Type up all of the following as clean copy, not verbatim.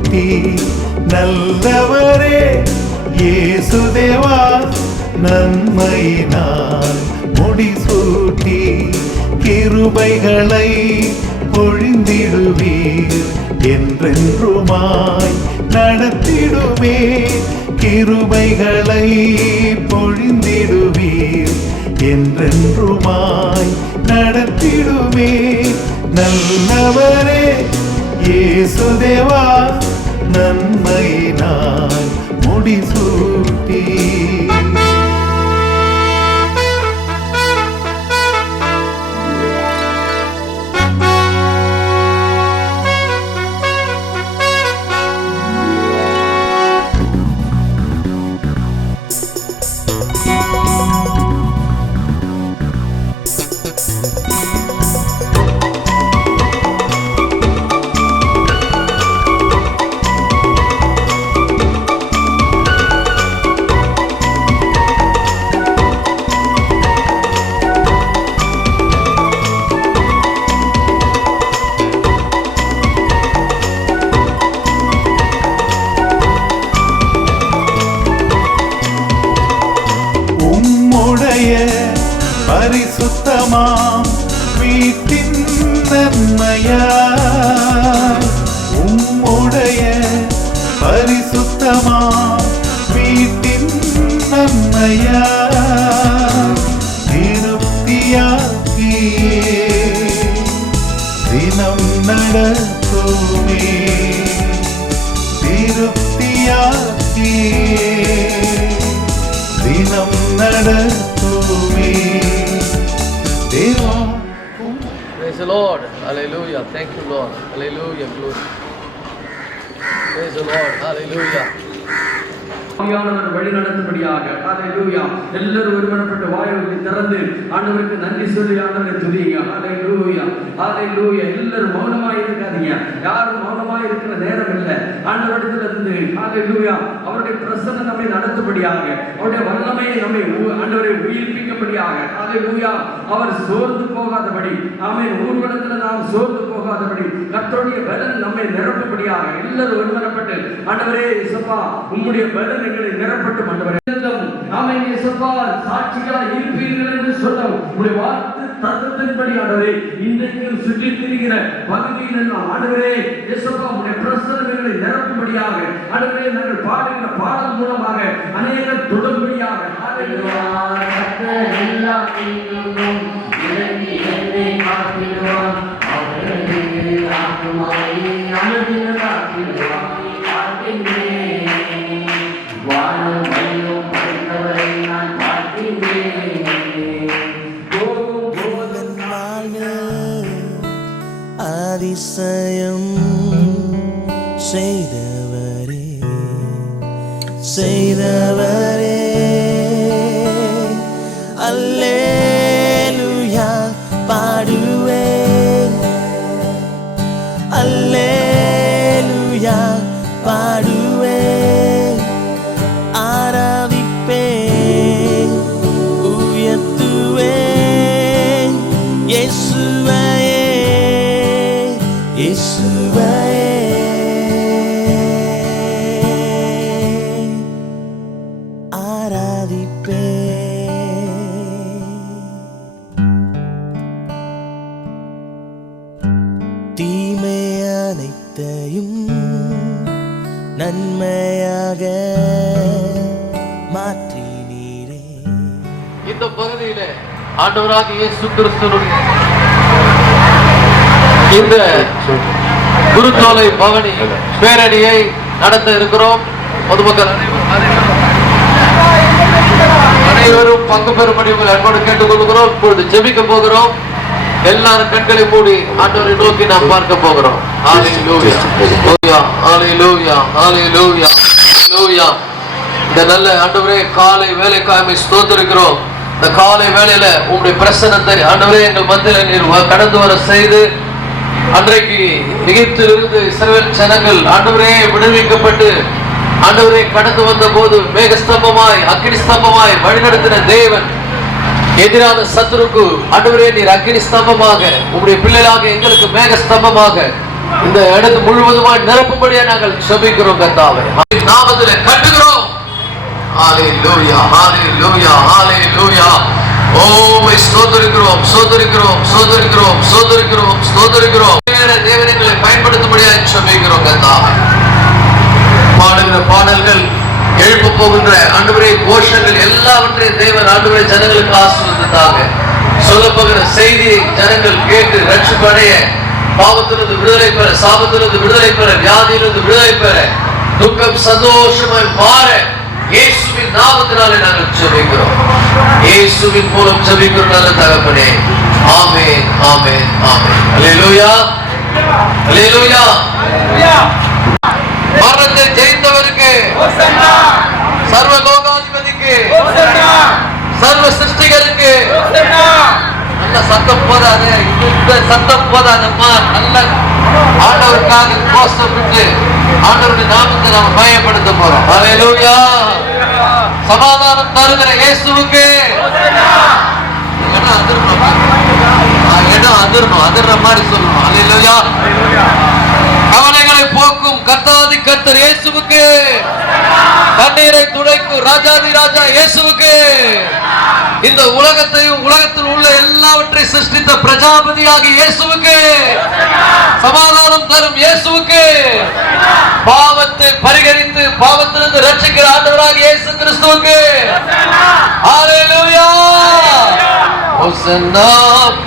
முடிசூட்டி நல்லவரே இயேசுதேவா நன்மையினால் முடிசூட்டி கிருபைகளை பொழிந்திடுவீர் என்றென்றுமாய் நடத்திடுவே கிருபைகளை பொழிந்திடுவீர் என்றென்றுமாய் நடத்திடுவே நல்லவரே இயேசுதேவா நன்மையினால் முடிசூட்டி பரிசுத்தமாம் வீட்டின் நன்மையாய் உம்முடைய பரிசுத்தமாம் வீட்டின் நன்மையாய் திருப்தியாக்கியே தினம் நடத்துமே திருப்தியாக்கியே தினம் நடத்துமே. Praise the Lord. Hallelujah. Thank you, Lord. Hallelujah. Glory. Praise the Lord. Hallelujah. ஆவியானவர் வழி நடத்தும்படியாக ஹல்லேலூயா. எல்லாரும் ஒருமனப்பட்ட வாய்களை திறந்து ஆண்டவருக்கு நன்றி சொல்லி ஆண்டவரை துதிங்க. ஹல்லேலூயா. ஹல்லேலூயா. எல்லாரும் மௌனமாய் இருக்காதீங்க. யாரும் மௌனமாய் இருக்கிற நேரம் இல்லை. ஆண்டவரிடத்திலிருந்து ஹல்லேலூயா அவருடைய பிரசன்னம் நம்மை நடத்தும்படியாக அவருடைய வல்லமையை நம்மை ஆண்டவரை உயிர்ப்பிக்கும்படியாக ஹல்லேலூயா அவர் சோர்ந்து போகாதபடி ஆமென் ஊர்வலத்தில் நாம் சோர்ந்து போகாதபடி கர்த்தருடைய பலன் நம்மை நிரப்பும்படியாக எல்லாரும் ஒருமனப்பட்டு ஆண்டவரே இயேசுப்பா உம்முடைய பலன் எங்களை நிரப்பட்டும் ஆண்டவரே. ஆமென் இயேசுப்பா சாட்சிகளாய் இருப்பீர்கள் என்று சொன்னோம். உம்முடைய வார்த்தை தத்தத்தின்படி ஆண்டவரே இன்றைக்கு சுற்றி திரிகிற பகுதியில் எல்லாம் ஆண்டவரே இயேசுப்பா உம்முடைய பிரசன்னம் எங்களை நிரப்பும்படியாக ஆண்டவரே நாங்கள் பாடுகிற பாடல் மூலமாக அநேகர் தொடும்படியாக ஹல்லேலூயா. எல்லா தீங்கும் விலகி என்னை காத்திடுவார். அவரே ஆத்துமாவை அனுதினம் காத்திடுவார். வாழும் வழியும் படைத்தவரை நான் பார்க்கின்றேன். அதிசயம் செய்தவரே செய்தவரே அல்லேலூயா பாடுவேன் அல்லேலூயா பாடுவேன் ஆராதிப்பேன் உயர்த்துவேன் இயேசுவையே இயேசுவையே தீமை அனைத்தையும் நன்மையாக மாற்றினீரே. இந்த பகுதியிலே ஆண்டவராகிய இயேசு கிறிஸ்துவின் இந்த குருத்தோலை பவனி பேரணியை நடத்த இருக்கிறோம். பொதுமக்கள் அனைவரும் பங்கு பெறும்படி உங்களை அன்போடு கேட்டுக்கொள்கிறோம். இப்பொழுது ஜெபிக்க போகிறோம். எல்லாரும் கண்களை மூடி ஆண்டவரை நோக்கி நாம் பார்க்க போகிறோம். ஹல்லேலூயா ஹல்லேலூயா ஹல்லேலூயா ஹல்லேலூயா. இந்த நல்ல ஆண்டவரே காலை வேலைக்காக ஸ்தோத்திரிக்கிறோம். இந்த காலை வேளையில உங்களுடைய பிரசன்னத்தை ஆண்டவரே எங்கள் மத்தியில நீர் கடந்து வர செய்து அன்றைக்கு எகிப்திலிருந்து இஸ்ரவேல் ஜனங்கள் ஆண்டவரே விடுவிக்கப்பட்டு ஆண்டவரே கடந்து வந்த போது மேகஸ்தம்பமாய் அக்கினி ஸ்தம்பமாய் வழிநடத்தின தேவன் எதிரான சத்துருக்கு ஆண்டவரே நீர் அக்கினி ஸ்தம்பமாக உங்களுடைய பிள்ளைகளாக எங்களுக்கு மேக ஸ்தம்பமாக இந்த இடத்து முழுவதுமாய் நிரப்பும்படியா நாங்கள் ஜெபிக்கிறோம் கர்த்தாவே. நாமத்திலே கட்டுகிறோம். ஹalleluya ஹalleluya ஹalleluya. ஓ ஸ்தோத்திரிக்கிறோம் ஸ்தோத்திரிக்கிறோம் ஸ்தோத்திரிக்கிறோம் ஸ்தோத்திரிக்கிறோம் ஸ்தோத்திரிக்கிறோம். தேவனை பயன்படுத்தும்படியா ஜெபிக்கிறோம் கர்த்தாவே. பாடுகிற பாடல்கள், எழுப்ப போகின்ற ஆண்டவரே கோஷங்கள் எல்லாவற்றையும் தேவன் ஆண்டவரே ஜனங்களுக்கு ஆசீர்வதித்தாங்க. சொல்ல போகிற செய்தியை ஜனங்கள் கேட்டு ரட்சிப்படைய, பாவத்திலிருந்து விடுதலை பெற, சாபத்திலிருந்து விடுதலை பெற, வியாதியிலிருந்து விடுதலை பெற, துக்கம் சந்தோஷமாய் மாற இயேசுவின் நாமத்தினாலே நாங்கள் ஜெபிக்கிறோம். இயேசுவின் மூலம் ஜெபிக்கிறோம் நல்ல தகப்பனே. ஆமென் ஆமென் ஆமென். அல்லேலூயா அல்லேலூயா. மரணத்தை ஜெயித்தவருக்கு ஹோசன்னா, சர்வ லோகாதிபதிக்கு ஹோசன்னா, சர்வ சிருஷ்டிகருக்கு ஹோசன்னா. நல்ல சத்தம் போதாதே, இந்த சத்தம் போதாதம்மா. நல்ல ஆண்டவருக்காக கோஷமிட்டு ஆண்டவருடைய நாமத்தை நாம் பயப்படுத்த போறோம். ஹல்லேலூயா. சமாதானம் தருகிற இயேசுவுக்கு ஹோசன்னா. இடம் அதிரணும், அதிர்ற மாதிரி சொல்லணும். ஹல்லேலூயா. கவலைகளை போக்கும் கர்த்தாதி கர்த்தர் இயேசுவுக்கு, கண்ணீரை துடைக்கும் ராஜாதி ராஜா இயேசுவுக்கு, இந்த உலகத்தையும் உலகத்தில் உள்ள எல்லாவற்றையும் சிருஷ்டித்த பிரஜாபதியாகி இயேசுவுக்கு, சமாதானம் தரும் இயேசுவுக்கு, பாவத்தை பரிகரித்து பாவத்திலிருந்து ரட்சிக்கிற ஆண்டவராக இயேசு கிறிஸ்துவுக்கு ஹல்லேலூயா. ஹோசன்னா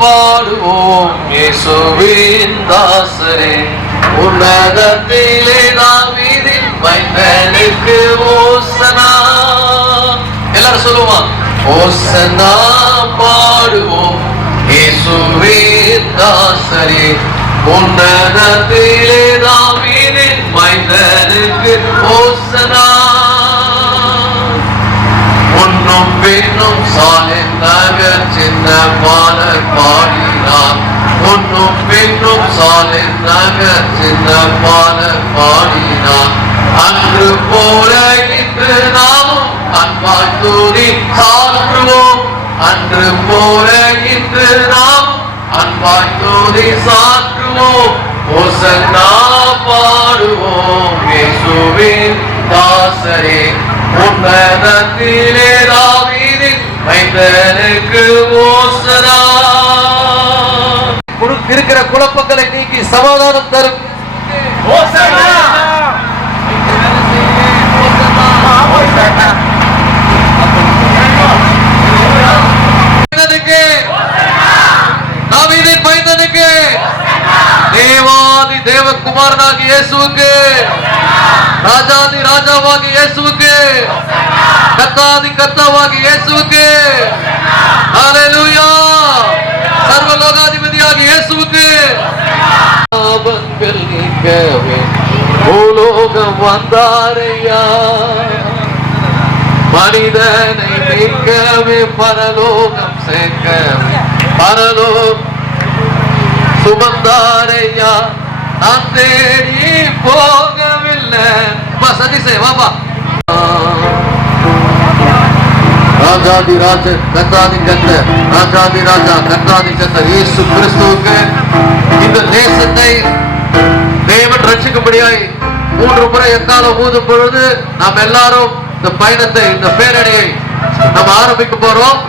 பாடுவோம் இயேசுவின் தாசரே, உன்னதத்திலே தாவீதின் மைந்தனுக்கு ஹோசன்னா. எல்லாரும் சொல்லுவோம். ஹோசன்னா பாடுவோம் இயேசுவின் தாசரே, உன்னதத்திலே தாவீதின் மைந்தனுக்கு ஹோசன்னா. முன்னும் பின்னும் சாலின் நகர் சின்ன பாலர் பாடினார், முன்னும் பின்னும் சாலின் நகர் சின்ன பாலர் பாடினார். அன்று போல இன்று நாமும் அன்பாய் தூதி சாற்றுவோம், அன்று போல இன்று நாமும் அன்பாய் தூதி சாற்றுவோம். ஹோசன்னா பாடுவோம் இயேசுவின் தாசரே, உன்னதத்திலே தாவீதின் மைந்தனுக்கு ஹோசன்னா. இருக்கிற குழப்பங்களை நீக்கி சமாதானம் தரும் ஹோசன்னா. தாவீதின் மைந்தனுக்கு, தேவாதி தேவகுமாரனாகிய இயேசுவுக்கு, ராஜாதி ராஜாவாகிய இயேசுவுக்கு, கர்த்தாதி கர்த்தாவாகிய இயேசுவுக்கு ஹல்லேலூயா. சர்வ லோகாதிபதியாகிய இயேசுவுக்கு. பாவங்கள் நீக்கவே பூலோகம் வந்தாரையா, மனிதனை நீக்கவே பரலோகம் சேர்க்கவே பரலோகம் சுமந்தாரையா. நான் தேடி போகவில்லை. சதி சேவாபா. ராஜாதி ராஜ கர்த்தாதி கர்த்தர், ராஜாதி ராஜா கர்த்தாதி கர்த்தர் இயேசு கிறிஸ்துவுக்கு இந்த தேசத்தை தேவன் ரட்சிக்கும்படியாய் 3 முறை எக்காலம் ஊதும் பொழுது நாம் எல்லாரும் இந்த பயணத்தை, இந்த பேரணியை நாம் ஆரம்பிக்க போறோம்.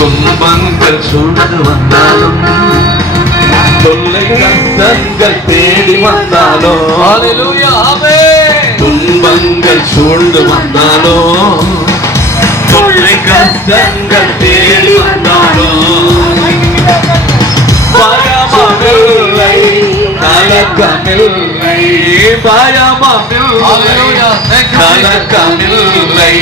துன்பங்கள் சூழ்ந்து வந்தாலும், தொல்லை கஷ்டங்கள் தேடி வந்தாலும், ஹல்லேலூயா ஆமென். துன்பங்கள் சூழ்ந்து வந்தாலும், தொல்லை கஷ்டங்கள் தேடி வந்தாலும், பயமில்லை, கலக்கமில்லை, பயமில்லை, கலக்கமில்லை.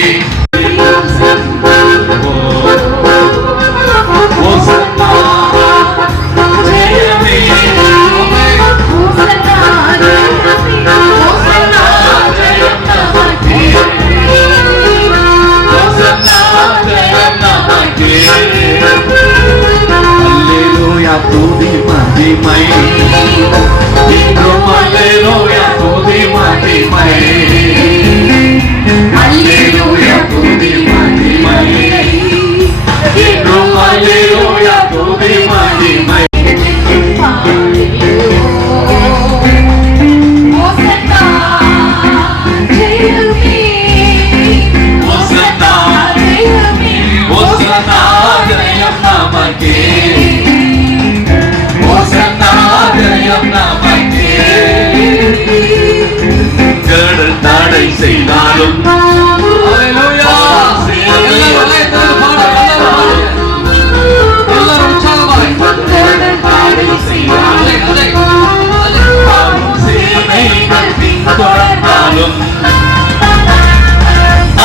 துதி மகிமை இன்றும் அல்லேலூயா துதி மகிமை அல்லேலூயா துதி மகிமை இன்றும் அல்லேலூயா துதி மகிமை தடை செய்தாலும்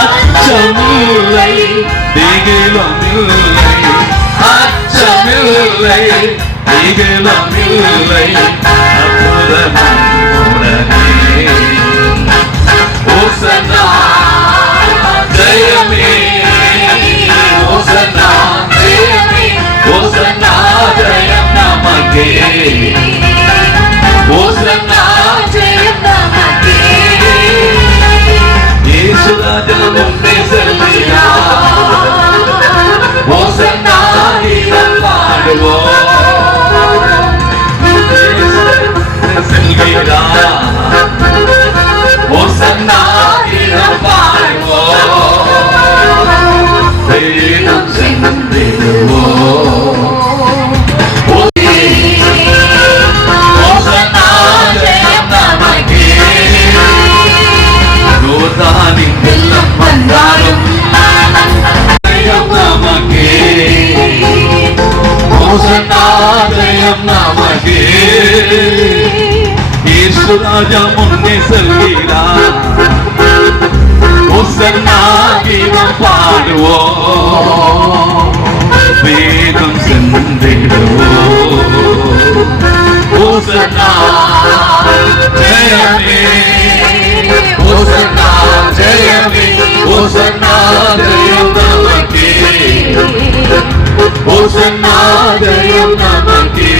அச்சமில்லை, திகிலமில்லை, அச்சமில்லை, திகிலமில்லை, Hosanna, Jayame, Hosanna, Jayame, Hosanna, Jayam Namake, Hosanna, Jayam Namake. Yesu Raja munde selviya, Hosanna hiram paduvo, selviya. Hosanna hiram paduvo, vedam sendiduvo. Hosanna jayam namake, ரோதானி வெள்ளம் வந்தாலும் ஜெயம் நமக்கே. Hosanna ஜெயம் நமக்கே. இயேசு ராஜா முன்னே செல்கிறார், ஹோசன்னா கீதம் பாடுவோம், வேகம் சென்றிடுவோம். ஹோசன்னா ஜெயமே, ஹோசன்னா ஜெயமே, ஹோசன்னா ஜெயம் நமக்கே, ஹோசன்னா ஜெயம் நமக்கே.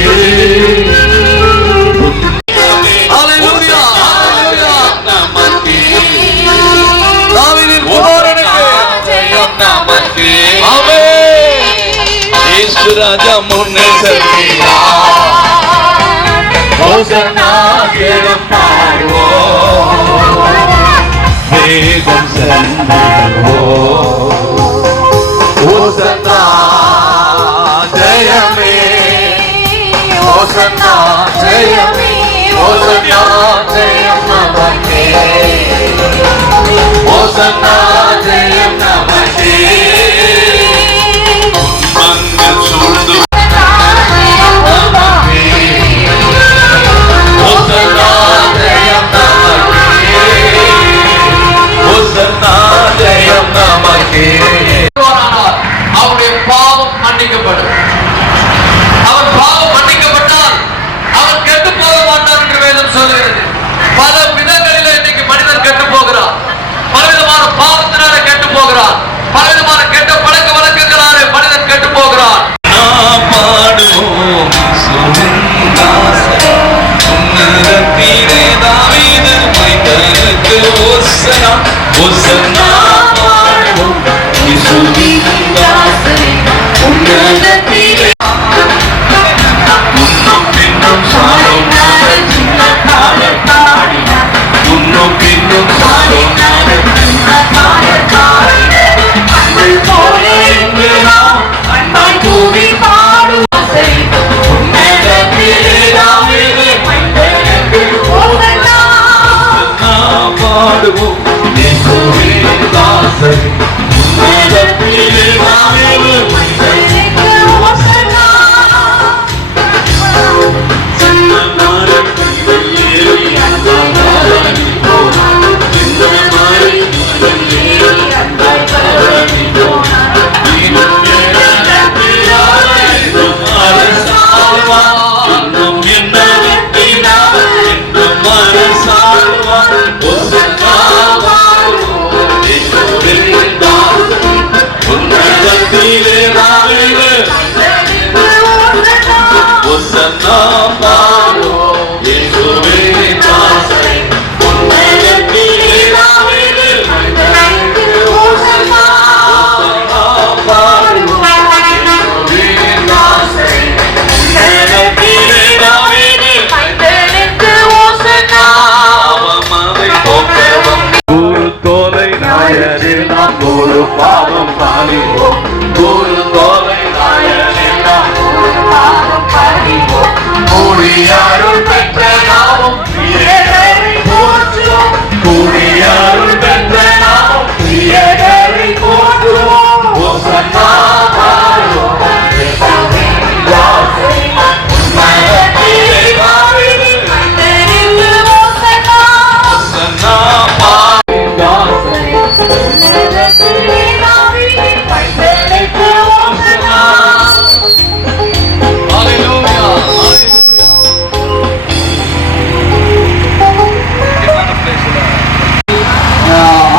ராஜா முன்னே செல்கிறார், ஹோசன்னா கீதம் பாடுவோம், வேகம் சென்றிடுவோம். ஹோசன்னா ஜெயமே, ஹோசன்னா ஜெயமே, ஹோசன்னா ஜெயம் நமக்கே, ஹோசன்னா ஜெயம் நமக்கே. அவருடைய பாவம் மன்னிக்கப்படும். அவர் பாவம் மன்னிக்கப்பட்டால் அவர் கெட்டு போக மாட்டார் என்று வேதம் சொல்லுகிறது. பல விதங்களிலே இன்னைக்கு மனிதன் கெட்டு போகிறார். பலவிதமான ஓசன்னா பாடுவோம் இயேசுவின் தாசரே உன்னதத்திலே நாவிலே மனிதனுக்கு ஓசன்னா பாடுவோம் இயேசுவின் தாசரே உன்னதத்திலே நாவிலே மனிதனுக்கு ஓசன்னா அவமதை போக்கவும் குரு தோலை நாயரில் நாம் ஒரு பாவம் பாடிவோம் குரு தோலை நாயரில் நாம் ஒரு பாவம் பாடிவோம் கூடியாருள் பெற்ற நாமும் பிரியரை போற்றுவோம் கூடியாருள் பெற்ற நாமும் பிரியரை போற்றுவோம் ஓசன்னா பாடுவோம் இயேசுவின் தாசரே உன்னதத்திலே நாவிலே மனிதனுக்கு ஓசன்னா ஓசன்னா பாடுவோம் தாசரே உன்னதத்திலே நாவிலே மனிதனுக்கு ஓசன்னா. Hallelujah.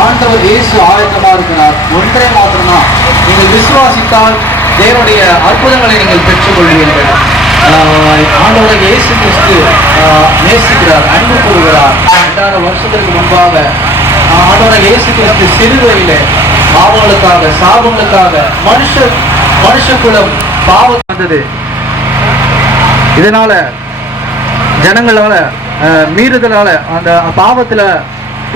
ஆண்டவர் இயேசு ஆயத்தமா இருக்கிறார். ஒன்றே மாத்திரம்தான், நீங்கள் விசுவாசித்தால் தேவனுடைய அற்புதங்களை நீங்கள் பெற்றுக்கொள்வீர்கள். ஆண்டவரை இயேசு கிறிஸ்து நேசிக்கிறார், அன்பு கூறுகிறார். 2000 வருஷத்திற்கு முன்பாக ஆண்டவரை இயேசு கிறிஸ்து சிலுவையிலே பாவங்களுக்காக சாபங்களுக்காக மனுஷகுலம் பாவம் வந்தது. இதனால ஜனங்களால மீறுதலால அந்த பாவத்துல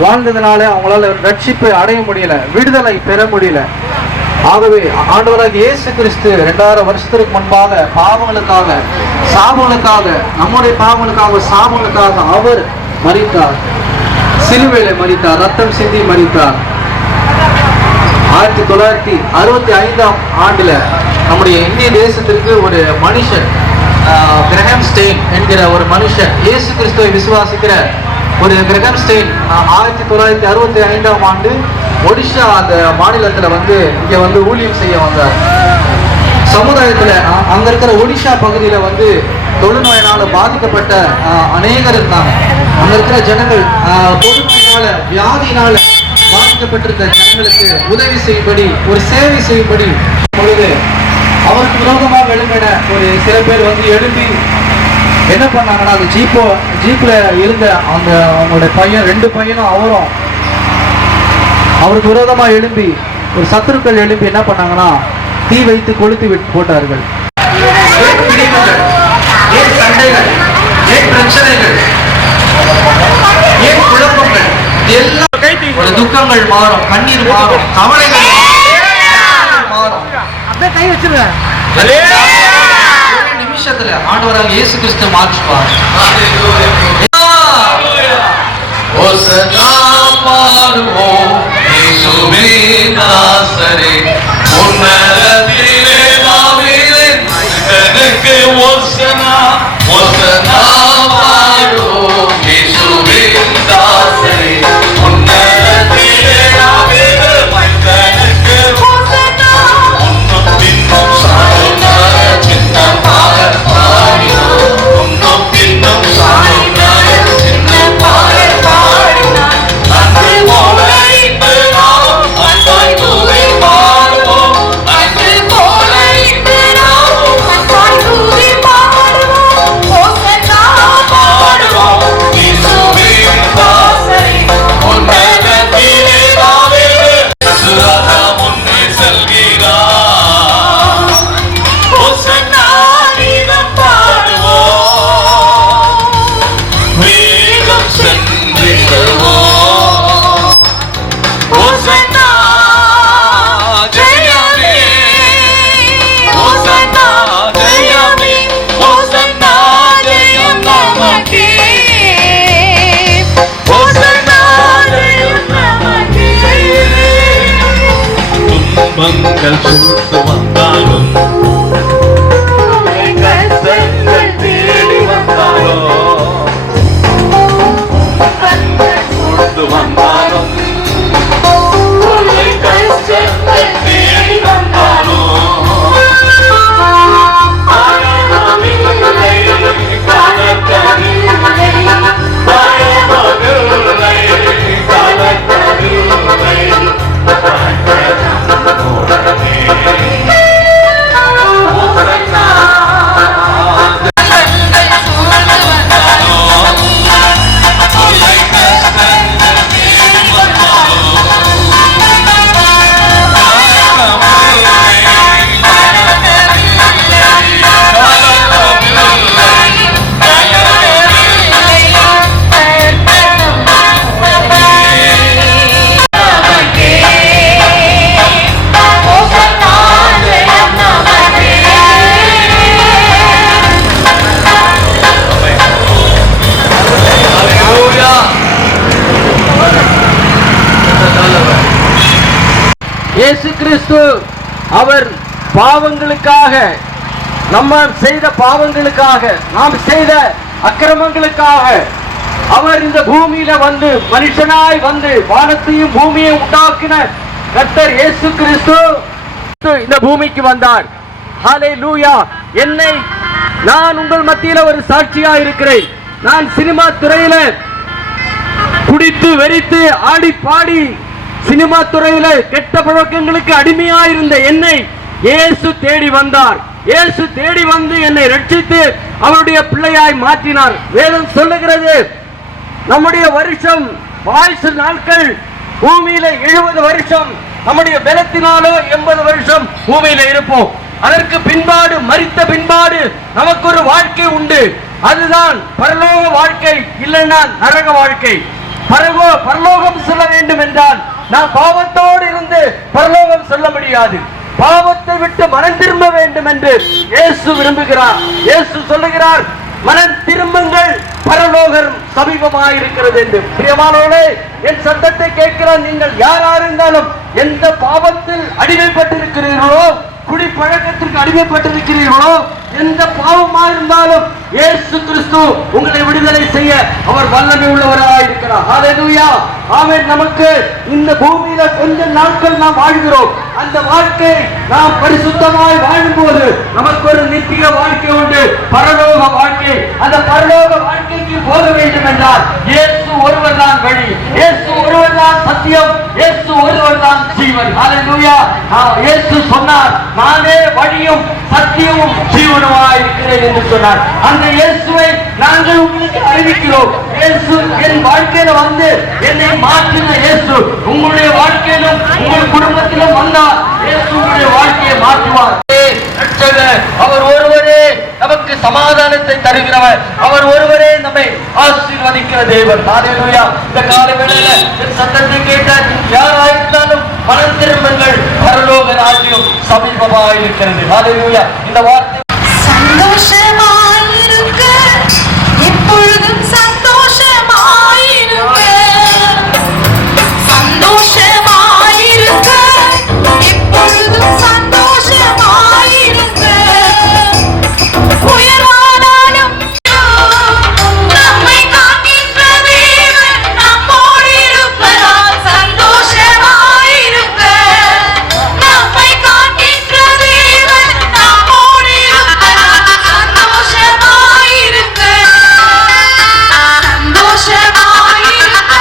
வாழ்ந்ததுனால அவங்களால ரட்சிப்பை அடைய முடியல, விடுதலை பெற முடியல. ஆகவே ஆண்டவராகிய இயேசு கிறிஸ்து 2000 வருஷத்திற்கு முன்பாக பாவங்களுக்காக சாபங்களுக்காக நம்முடைய பாவங்களுக்காக சாபங்களுக்காக அவர் மரித்தார், சிலுவையில மரித்தார், ரத்தம் சிந்தி மரித்தார். 1965ஆம் ஆண்டுல நம்முடைய இந்திய தேசத்திற்கு ஒரு மனுஷன், கிரஹாம் ஸ்டெயின் என்கிற ஒரு மனுஷன், இயேசு கிறிஸ்துவை விசுவாசிக்கிற ஒரு கிரஹாம் ஸ்டெயின் 1965ஆம் ஆண்டு ஒடிஷா அந்த மாநிலத்துல இங்க ஊழியம் செய்ய வந்தார். சமுதாயத்துல அங்க இருக்கிற ஒடிஷா பகுதியில தொழுநோயினால பாதிக்கப்பட்ட அநேகர் இருந்தாங்க. அங்க இருக்கிற ஜனங்கள் தொழுநோயினால வியாதியினால பாதிக்கப்பட்டிருந்த ஜனங்களுக்கு உதவி செய்யும்படி, ஒரு சேவை செய்யும்படி பொழுது அவருக்கு விரோதமாக எழுப்பின ஒரு சில பேர் எழுப்பி என்ன பண்ணாங்கன்னா, அந்த ஜீப்ல இருந்த அந்த அவங்களுடைய பையன், 2 பையனும் அவருக்கு விரோதமா எழும்பி ஒரு சத்துருக்கள் எழும்பி என்ன பண்ணாங்கன்னா, தீ வைத்து கொளுத்து விட்டு போட்டார்கள். ஏன் பிரிவுகள், ஏன் சண்டைகள், ஏன் பிரச்சனைகள், ஏன் குழப்பங்கள், எல்லாம் ஒரு துக்கங்கள் மாறும், கண்ணீர் மாறும், கவலைகள் மாறும். அப்படியே கை வச்சிருங்க. நிமிஷத்துல ஆண்டவராக இயேசு கிறிஸ்து மாற்றுவார். ஓசன்னா பாடுவோம் இயேசுவின் தாசரே உன்னதத்திலே நாவிலே மனிதனுக்கு ஓசன்னா ஓசன்னா பாடுவோம் இயேசுவின் தாசரே உன்னதத்திலே நாவிலே மனிதனுக்கு ஓசன்னா உன்னும் பின்னும் சாயுனார சின்னம் பாடினோம் உன்னும் பின்னும் சாயுனார சின்னம் பாடினோம் அன்று போல இன்று நாம் அன்பாய் தூவி பாடுவோம் அன்று போல இன்று நாம் அன்பாய் தூவி பாடுவோம் ஓசன்னா பாடுவோம் இயேசுவின் தாசரே உன்னதத்திலே நாவிலே சுராதா முன்னே செல்கிறார் ஓசன்னா கீதம் பாடுவோம் வேகம் சென்றிடுவோம் ஓசன்னா ஜெயமே ஓசன்னா ஜெயமே ஓசன்னா ஜெயம் நமக்கே ஓசன்னா ஜெயம் நமக்கே துன்பங்கள் சூழ்ந்து வந்தாலும் கஷ்டங்கள் தேடி வந்தாலும் சூழ்ந்து வந்தாலும் கஷ்டங்கள் தேடி வந்தாலும் பயணமில்லை கலக்கமில்லை பயமதில்லை கலக்கமில்லை இயேசு கிறிஸ்து அவர் பாவங்களுக்காக, நம்ம செய்த பாவங்களுக்காக, நாம் செய்த அக்கிரமங்களுக்காக அவர் இந்த பூமியில வந்து மனுஷனாய் வந்து வானத்தையும் பூமியையும் உண்டாக்கின கர்த்தர் இயேசு கிறிஸ்து இந்த பூமிக்கு வந்தார். ஹல்லேலூயா. என்னை நான் உங்கள் மத்தியில ஒரு சாட்சியா இருக்கிறேன். நான் சினிமா துறையில குடித்து வெறித்து ஆடி பாடி சினிமா துறையில கெட்ட பழக்கங்களுக்கு அடிமையா இருந்த என்னை இயேசு தேடி வந்தார். இயேசு தேடி வந்து என்னை ரட்சித்து அவருடைய பிள்ளையாய் மாற்றினார். வேதம் சொல்லுகிறது, நம்முடைய வருஷம் ஆயுசு நாட்கள் பூமியில 70 வருஷம், நம்முடைய பலத்தினாலோ 80 வருஷம் பூமியில இருப்போம். அதற்கு பின்பாடு, மரித்த பின்பாடு நமக்கு ஒரு வாழ்க்கை உண்டு. அதுதான் பரலோக வாழ்க்கை, இல்லைன்னா நரக வாழ்க்கை. பரலோகம் செல்ல வேண்டும் என்றால் நாம் பாவத்தோடு இருந்து பரலோகம் செல்ல முடியாது. பாவத்தை விட்டு மனம் திரும்ப வேண்டும் என்று இயேசு விரும்புகிறார். இயேசு சொல்லுகிறார், மனம் திரும்புங்கள், பரலோகம் சமீபமாயிருக்கிறது என்று. பிரியமானவர்களே, என் சத்தத்தை கேட்கிற நீங்கள் யாரா இருந்தாலும் எந்த பாவத்தில் அடிமைப்பட்டிருக்கிறீர்களோ, குடிப்பழக்கத்திற்கு அடிமைப்பட்டிருக்கிறீர்களோ, எந்த பாவமா இருந்தாலும் இயேசு கிறிஸ்து உங்களை விடுதலை செய்ய அவர் வல்லமை உள்ளவராக இருக்கிறார். ஹல்லேலூயா. ஆமென். நமக்கு இந்த பூமியில கொஞ்ச நாட்கள் நாம் வாழ்கிறோம். அந்த வாழ்க்கை நாம் பரிசுத்தமாய் வாழும்போது நமக்கு ஒரு நித்திய வாழ்க்கை உண்டு, பரலோக வாழ்க்கை. அந்த பரலோக வாழ்க்கைக்கு போக வேண்டும் என்றால் இயேசு ஒருவர் தான் வழி, இயேசு ஒருவர் தான் சத்தியம், இயேசு ஒருவர் தான் ஜீவன். ஹல்லேலூயா. இயேசு சொன்னார், நானே வழியும் சத்தியமும் ஜீவனுமாய் இருக்கிறேன் என்று சொன்னார். அந்த இயேசுவை நாங்கள் உங்களுக்கு அறிவிக்கிறோம். இயேசு என் வாழ்க்கையில வந்து என்னை மாற்றின இயேசு உங்களுடைய வாழ்க்கையிலும் உங்கள் குடும்பத்திலும் வந்தார். இயேசு உங்களுடைய வாழ்க்கையை மாற்றுவார். அவர் ஒருவரே நமக்கு சமாதானத்தை தருகிறவர், அவர் ஒருவரே நம்மை ஆசீர்வதிக்கிற தேவன். ஹல்லேலூயா. இந்த காலை வேளையில சத்தத்தை கேட்ட யாராயிருந்தாலும் மனம் திரும்புங்கள், பரலோக ராஜ்யம் சமீபமாயிருக்கிறது. ஹல்லேலூயா. இந்த வார்த்தை சந்தோஷமாயிருக்க, எப்பொழுதும் சந்தோஷமாயிருக்க, சந்தோஷமாயிருக்க, எப்பொழுதும் சந்தோஷமாயிருக்க. உயர்வானாலும் நம்மை காக்கின்ற தேவன் நம்மோடு இருப்பதால் சந்தோஷமாயிருக்க. நம்மை காக்கின்ற தேவன் நம்மோடு இருப்பதால் சந்தோஷமாயிருக்க. சந்தோஷமாயிருக்க,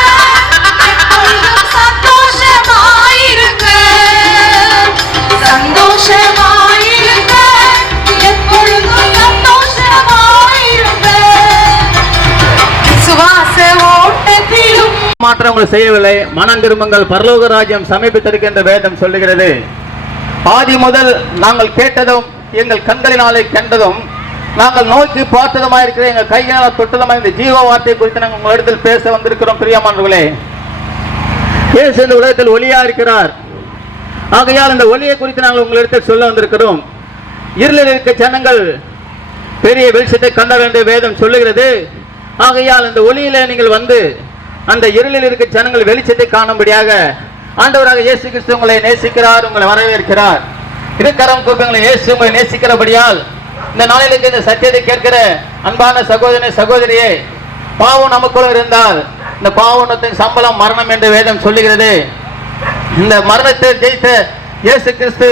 எப்பொழுதும் சந்தோஷமாயிருக்க. சந்தோஷமாயிருக்க, எப்பொழுதும் சந்தோஷமாயிருக்க. சுவாச ஓட்டத்திலும் மாற்றங்கள் செய்யவில்லை, மனம் திரும்புங்கள், பரலோக ராஜ்யம் சமீபித்திருக்கின்ற வேதம் சொல்லுகிறது. ஆதி முதல் நாங்கள் கேட்டதும் எங்கள் கண்களினாலே கண்டதும் நாங்கள் நோக்கி பார்த்ததுமா இருக்கிற எங்கள் கையினால் தொட்டதுமா இந்த ஜீவ வார்த்தை குறித்து நாங்கள் உங்களிடத்தில் பேச வந்திருக்கிறோம். பிரியமானவர்களே, இயேசு இந்த உலகத்தில் ஒளியா இருக்கிறார். ஆகையால் இந்த ஒளியை குறித்து நாங்கள் உங்களிடத்தில் சொல்ல வந்திருக்கிறோம். இருளில் இருக்க ஜனங்கள் பெரிய வெளிச்சத்தை கண்ட வேண்டிய வேதம் சொல்லுகிறது. ஆகையால் இந்த ஒளியில நீங்கள் வந்து அந்த இருளில் இருக்க ஜனங்கள் வெளிச்சத்தை காணும்படியாக ஆண்டவராக இயேசு கிறிஸ்து உங்களை நேசிக்கிறார், உங்களை வரவேற்கிறார். இருக்கரம் கூப்பிங்களை இயேசு உங்களை நேசிக்கிறபடியால் இந்த நாளிலுக்கு இந்த சத்தியத்தை கேட்கிற அன்பான சகோதரனே சகோதரியே, பாவம் நமக்குள்ள இருந்தால் இந்த பாவத்தின் சம்பளம் மரணம் என்று வேதம் சொல்லுகிறது. இந்த மரணத்தை ஜெயித்த இயேசு கிறிஸ்து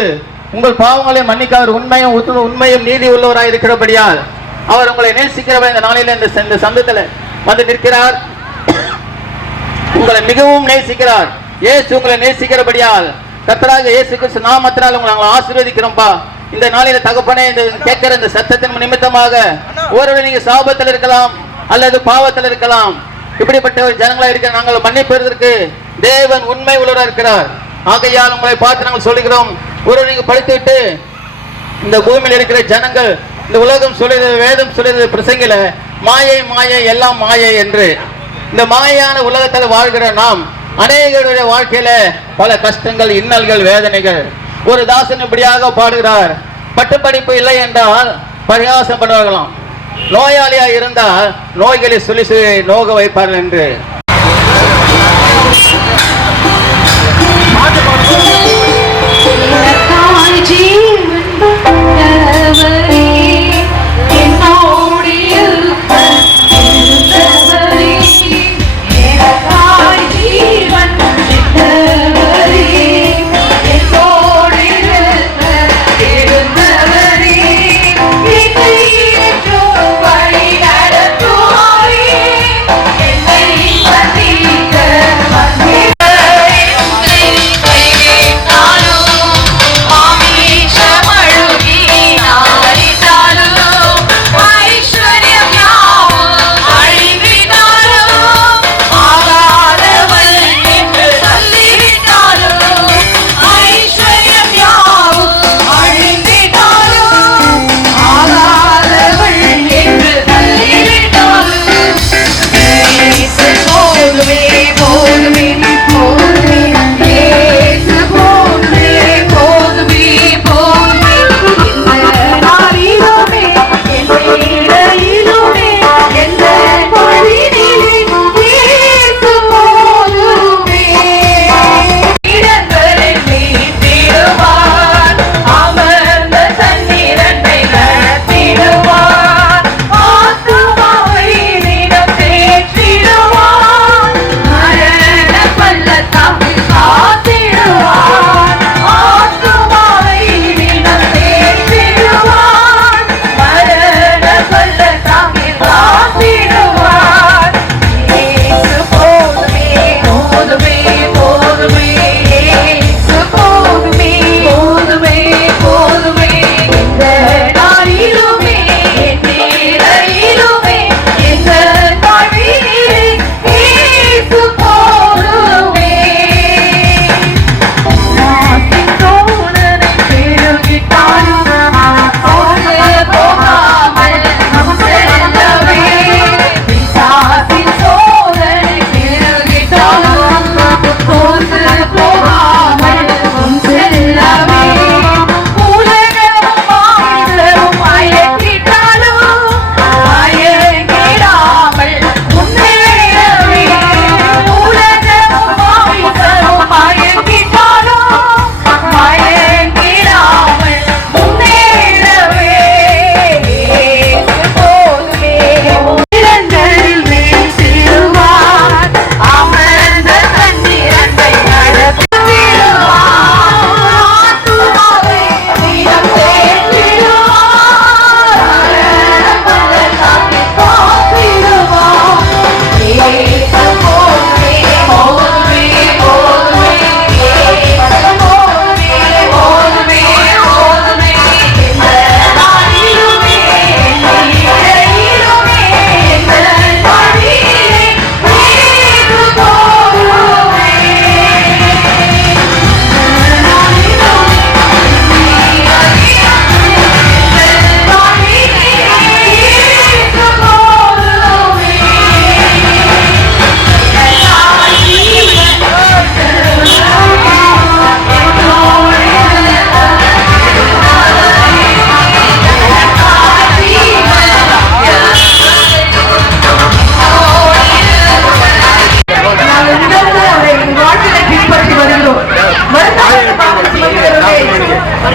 உங்கள் பாவங்களை மன்னிக்க அவர் உண்மையும் நீதி உள்ளவராக இருக்கிறபடியால் அவர் உங்களை நேசிக்கிறவர். இந்த நாளில இந்த சந்தத்துல வந்து நிற்கிறார், உங்களை மிகவும் நேசிக்கிறார். இயேசு உங்களை நேசிக்கிறபடியால் கர்த்தராக இயேசு கிறிஸ்து நாமத்தினால் உங்களை நாங்கள் ஆசீர்வதிக்கிறோம்ப்பா. இந்த நாளில தகப்பனே, இந்த கேட்கிற இந்த சத்தத்தின் நிமித்தமாக ஒருவேளை நீங்க சாபத்தில் இருக்கலாம் அல்லது பாவத்தில் இருக்கலாம். இப்படிப்பட்ட ஒரு ஜனங்களா இருக்கிற நாங்கள் மன்னிப்பதற்கு தேவன் உண்மை உள்ளவராக இருக்கிறார். ஆகையால் உங்களை பார்த்து நாங்கள் சொல்லுகிறோம், ஒருவர் நீங்க படித்துவிட்டு இந்த பூமியில் இருக்கிற ஜனங்கள் இந்த உலகம் சொல்லுகிறது, வேதம் சொல்லுகிறது பிரசங்கில மாயை மாயை எல்லாம் மாயை என்று. இந்த மாயான உலகத்தில் வாழ்கிற நாம் அநேகருடைய வாழ்க்கையில பல கஷ்டங்கள், இன்னல்கள், வேதனைகள். ஒரு தாசன் இப்படியாக பாடுகிறார், பட்டுப்படிப்பு இல்லை என்றால் பரிகாசம் பண்ணுவார்களாம், நோயாளியா இருந்தால் நோய்களை சொல்லி நோக வைப்பார்கள் என்று.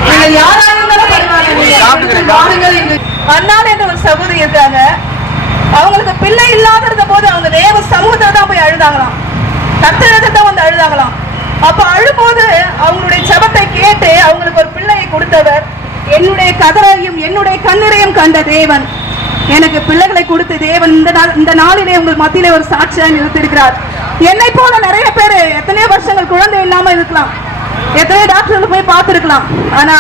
நீங்கள் யாராக இருந்தாலும் பரவாயில்லை, நீங்கள் வாருங்கள் என்று. அண்ணாள் என்ற ஒரு சகோதரி இருக்காங்க. அவங்களுக்கு பிள்ளை இல்லாத இருந்த போது அவங்க தேவ சமூகத்துல தான் போய் அழுதாங்களாம், கர்த்தரிடத்துல தான் வந்து அழுதாங்களாம். அப்ப அழும்போது அவங்களுடைய ஜெபத்தை கேட்டு அவங்களுக்கு ஒரு பிள்ளையை கொடுத்தவர், என்னுடைய கதரையும் என்னுடைய கண்ணீரையும் கண்ட தேவன், எனக்கு பிள்ளைகளை கொடுத்த தேவன் இந்த நாளிலே உங்கள் மத்தியிலே ஒரு சாட்சியாக நிறுத்திருக்கிறார். என்னை போல நிறைய பேர் எத்தனையோ வருஷங்கள் குழந்தை இல்லாம இருக்கலாம், எத்தனையோ டாக்டர்கள் போய் பார்த்திருக்கலாம். ஆனா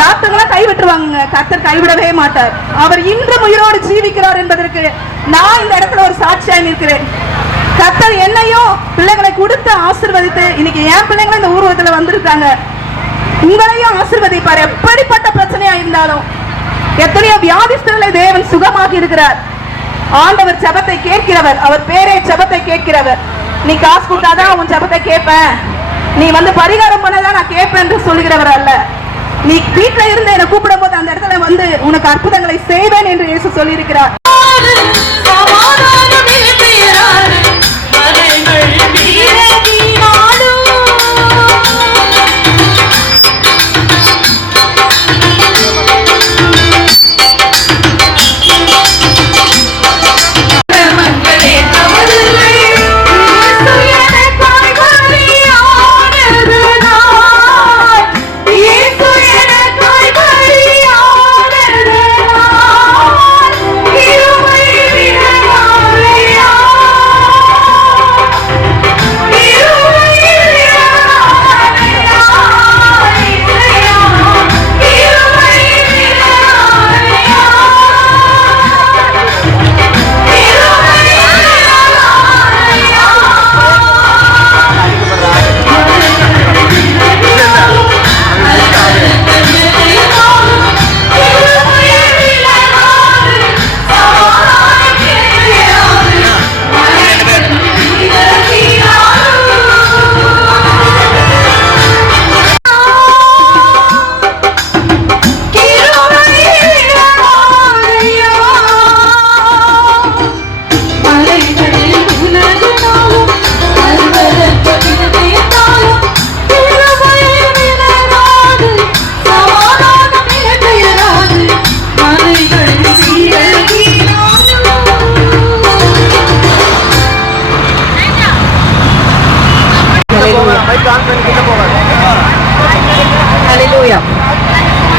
டாக்டர்களாம் கைவிட்டுருவாங்க, கர்த்தர் கைவிடவே மாட்டார். அவர் இன்றும் உயிரோடு ஜீவிக்கிறார் என்பதற்கு நான் இந்த இடத்துல ஒரு சாட்சியாக நிற்கிறேன். கர்த்தர் என்னையும் பிள்ளைகளை கொடுத்து ஆசீர்வதித்து இன்னைக்கு என் பிள்ளைங்களும் இந்த ஊர்வலத்துல வந்திருக்காங்க. உங்களையும் ஆசீர்வதிப்பார். எப்படிப்பட்ட பிரச்சனையா இருந்தாலும், எத்தனையோ வியாதிஸ்தர்களை தேவன் சுகமாக்கி இருக்கிறார். ஆண்டவர் ஜெபத்தை கேட்கிறவர், அவர் பேரே ஜெபத்தை கேட்கிறவர். நீ காசு கொடுத்தாதான் உன் ஜெபத்தை கேட்பேன், நீ வந்து பரிகாரம் பண்ணதான் நான் கேட்பேன் என்று சொல்லுகிறவர் அல்ல. நீ வீட்டுல இருந்து என்னை கூப்பிடும் போது அந்த இடத்துல வந்து உனக்கு அற்புதங்களை செய்வேன் என்று இயேசு சொல்லியிருக்கிறார்.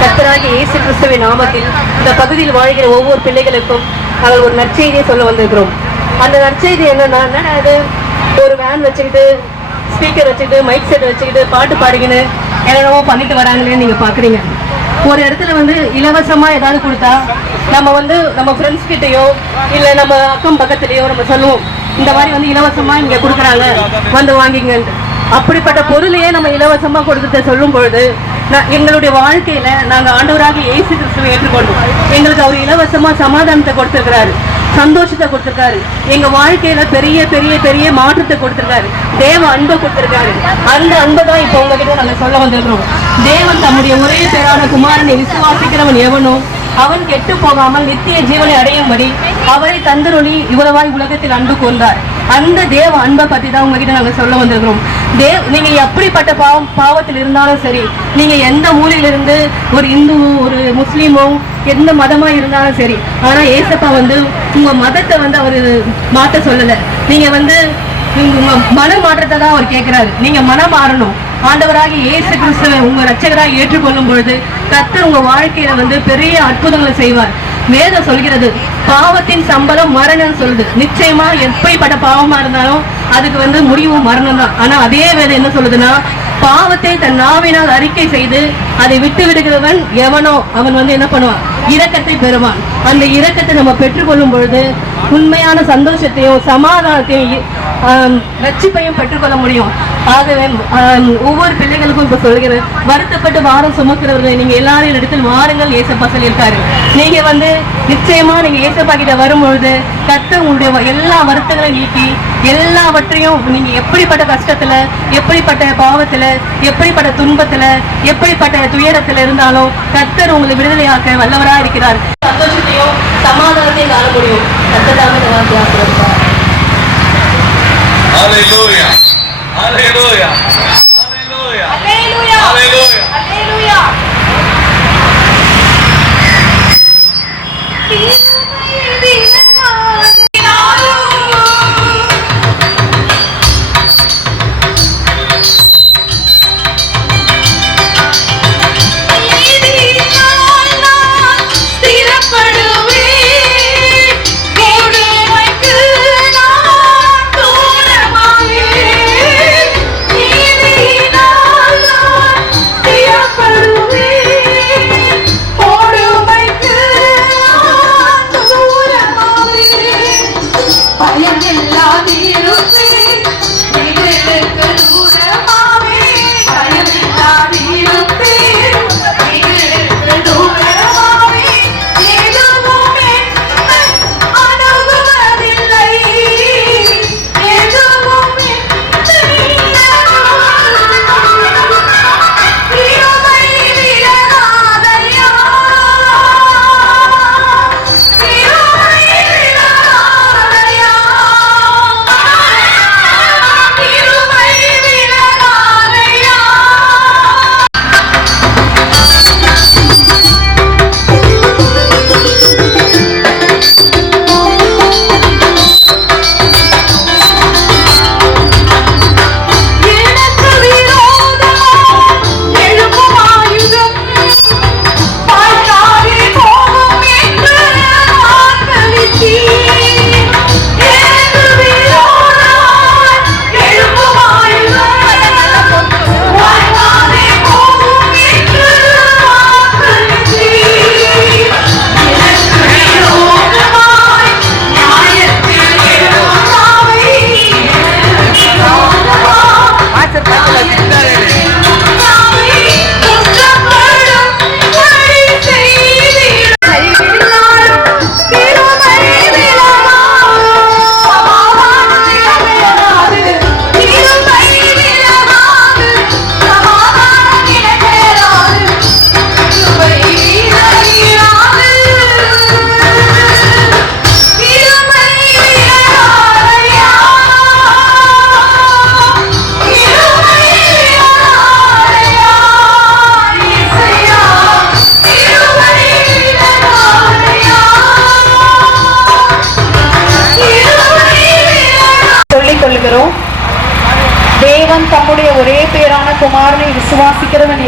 கர்த்தராகிய இயேசு கிறிஸ்துவின் நாமத்தில் இந்த பகுதியில் வாழ்கிற ஒவ்வொரு பிள்ளைகளுக்கும் நாங்கள் ஒரு நற்செய்தியை சொல்ல வந்திருக்கிறோம். அந்த நற்செய்தி என்னன்னா, அது ஒரு வேன் வச்சுக்கிட்டு ஸ்பீக்கர் வச்சுக்கிட்டு மைக் செட் வச்சுக்கிட்டு பாட்டு பாடிக்கின்னு என்னென்னவோ பண்ணிட்டு வராங்களேன்னு நீங்க பாக்குறீங்க. ஒரு இடத்துல வந்து இலவசமா ஏதாவது கொடுத்தா நம்ம வந்து நம்ம ஃப்ரெண்ட்ஸ் கிட்டயோ இல்ல நம்ம அக்கம் பக்கத்துலயோ நம்ம சொல்லுவோம், இந்த மாதிரி வந்து இலவசமா இங்க கொடுக்குறாங்க வந்து வாங்கிங்கன்ட்டு. அப்படிப்பட்ட பொருளையே நம்ம இலவசமா கொடுத்து சொல்லும் பொழுது எங்களுடைய வாழ்க்கையில நாங்க ஆண்டவராக இயேசு கிறிஸ்துவை ஏற்றுக்கொண்டோம். எங்களுக்கு அவர் இலவசமா சமாதானத்தை கொடுத்திருக்கிறாரு, சந்தோஷத்தை கொடுத்திருக்காரு, எங்க வாழ்க்கையில பெரிய பெரிய பெரிய மாற்றத்தை கொடுத்திருக்காரு, தேவ அன்பை கொடுத்திருக்காரு. அந்த அன்பை தான் இப்ப உங்ககிட்ட நாங்க சொல்ல வந்திருக்கிறோம். தேவன் தம்முடைய ஒரே பேரான குமாரனை விசுவாசிக்கிறவன் எவனோ அவன் கெட்டு போகாமல் நித்திய ஜீவனை அடையும்படி அவரை தந்தருளி இவ்வளவாய் உலகத்தில் அன்பு கொண்டார். அந்த தேவ அன்பை பத்தி தான் உங்ககிட்ட நாங்க சொல்ல வந்திருக்கிறோம். நீங்க எப்படிப்பட்ட பாவத்தில் இருந்தாலும் சரி, நீங்க எந்த மூலையிலிருந்து ஒரு இந்து ஒரு முஸ்லீமோ எந்த மதமா இருந்தாலும் சரி, ஆனா ஏசப்பா வந்து உங்க மதத்தை வந்து அவரு மாற்ற சொல்லல. நீங்க வந்து உங்க மன மாற்றத்தை தான் அவர் கேட்கிறாரு. நீங்க மனம் மாறணும். ஆண்டவராகி இயேசு கிறிஸ்துவை உங்க ரட்சகராக ஏற்றுக்கொள்ளும் பொழுது கர்த்தர் உங்க வாழ்க்கையில வந்து பெரிய அற்புதங்களை செய்வார். வேதம் சொல்கிறது, பாவத்தின் சம்பளம் மரணம் சொல்லுது. நிச்சயமா எப்படிப்பட்ட பாவமா இருந்தாலும் அதுக்கு வந்து முடிவு மரணம் தான். ஆனா அதே வேதம் என்ன சொல்லுதுன்னா, பாவத்தை தன் நாவினால் அறிக்கை செய்து அதை விட்டு விடுகிறவன் எவனோ அவன் வந்து என்ன பண்ணுவான், இரக்கத்தை பெறுவான். அந்த இரக்கத்தை நம்ம பெற்றுக்கொள்ளும் பொழுது உண்மையான சந்தோஷத்தையும் சமாதானத்தையும் ரட்சிப்பையும் பெற்றுக்கொள்ள முடியும். ஆகவே ஒவ்வொரு பிள்ளைகளுக்கும் இப்ப சொல்கிறேன், வருத்தப்பட்டு வாரம் சுமக்கிறவர்களை நீங்க எல்லாரும் இடத்தில் வாருங்கள் ஏசப்பா சொல்லியிருக்காரு. நீங்க வந்து நிச்சயமா நீங்க ஏசப்பா கிட்ட வரும்பொழுது கர்த்தர் உங்களுடைய எல்லா வருத்தங்களையும் நீக்கி எல்லாவற்றையும் நீங்க எப்படிப்பட்ட கஷ்டத்துல எப்படிப்பட்ட பாவத்துல எப்படிப்பட்ட துன்பத்துல எப்படிப்பட்ட துயரத்துல இருந்தாலும் கர்த்தர் உங்களை விடுதலையாக்க வல்லவரா இருக்கிறார். சந்தோஷத்தையும் சமாதானத்தையும் காண முடியும். கர்த்தர் Hallelujah. Hallelujah. Hallelujah. Hallelujah. Hallelujah. Hallelujah.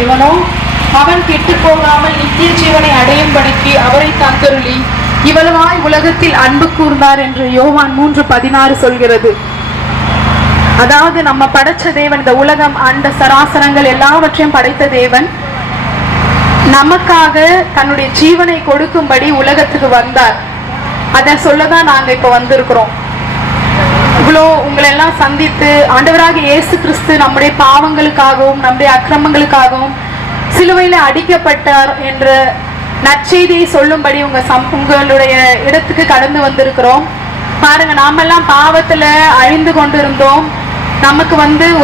எவனோ அவன் கெட்டுப் போகாமல் நித்திய ஜீவனை அடையும்படிக்கு அவரை தந்தருளி இவ்வளவாய் உலகத்தில் அன்பு கூர்ந்தார் என்று யோவான் 3:16 சொல்கிறது. அதாவது நம்ம படைச்ச தேவன், இந்த உலகம் அண்ட சராசரங்கள் எல்லாவற்றையும் படைத்த தேவன் நமக்காக தன்னுடைய ஜீவனை கொடுக்கும்படி உலகத்துக்கு வந்தார். அதை சொல்லதான் நாங்க இப்ப வந்திருக்கிறோம். இவ்வளோ உங்களை எல்லாம் சந்தித்து ஆண்டவராக இயேசு கிறிஸ்து நம்முடைய பாவங்களுக்காகவும் நம்முடைய அக்கிரமங்களுக்காகவும் சிலுவையில அடிக்கப்பட்டார் என்ற நற்செய்தியை சொல்லும்படி உங்களுடைய இடத்துக்கு கடந்து வந்திருக்கிறோம். பாருங்க, நாமெல்லாம் பாவத்துல அழிந்து கொண்டிருந்தோம். நமக்கு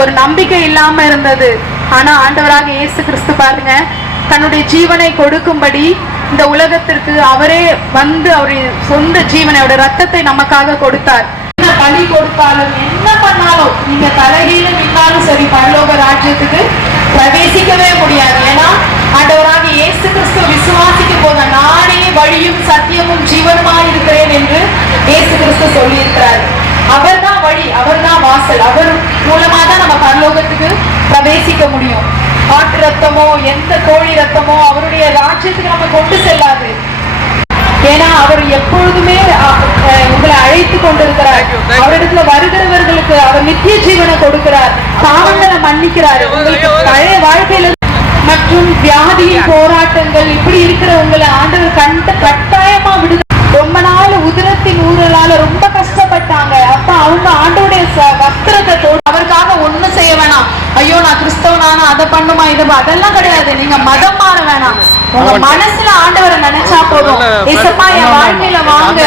ஒரு நம்பிக்கை இல்லாம இருந்தது. ஆனா ஆண்டவராக இயேசு கிறிஸ்து பாருங்க, தன்னுடைய ஜீவனை கொடுக்கும்படி இந்த உலகத்திற்கு அவரே அவருடைய சொந்த ஜீவனையோட ரத்தத்தை நமக்காக கொடுத்தார். என்ன பலி கொடுத்தாலும் என்ன பண்ணாலும் நீங்க தலைகீழ நின்னாலும் சரி பரலோக ராஜ்யத்துக்கு பிரவேசிக்கவே முடியாது. ஏன்னா ஆண்டவராக இயேசு கிறிஸ்து விசுவாசிக்கும் போது நானே வழியும் சத்தியமும் ஜீவனுமாய் இருக்கிறேன் என்று இயேசு கிறிஸ்து சொல்லி இருக்கிறார். அவர் தான் வழி, அவர் தான் வாசல். அவர் மூலமா தான் நம்ம பரலோகத்துக்கு பிரவேசிக்க முடியும். ஆட்டு ரத்தமோ எந்த கோழி ரத்தமோ அவருடைய ராஜ்யத்துக்கு நம்ம கொண்டு செல்லாது. ஏன்னா அவர் எப்பொழுதுமே உங்களை அழைத்து கொண்டிருக்கிறார். அவரிடத்துல வருகிறவர்களுக்கு அவர் நித்திய ஜீவனை கொடுக்கிறார், பாவங்களை மன்னிக்கிறார். உங்களுக்கு பழைய வாழ்க்கையில மற்றும் வியாதியின் போராட்டங்கள் இப்படி இருக்கிற உங்களை ஆண்டவர் கட்டாயமா விடுதலை. ரொம்ப நாள் உதிரத்தின் ஊரலால ரொம்ப கஷ்டப்பட்டாங்க. அப்ப அவங்க ஆண்டோடைய வஸ்திரத்தை அவருக்காக ஒண்ணு செய்ய வேணாம். ஐயோ நான் கிறிஸ்தவனானா அதை பண்ணுமா இது அதெல்லாம் கிடையாது. நீங்க மதம் மாற வேணாம். உங்க மனசுல ஆண்டவரை நினைச்சா போதும். ஏசப்பா என் வாழ்க்கையில வாங்க,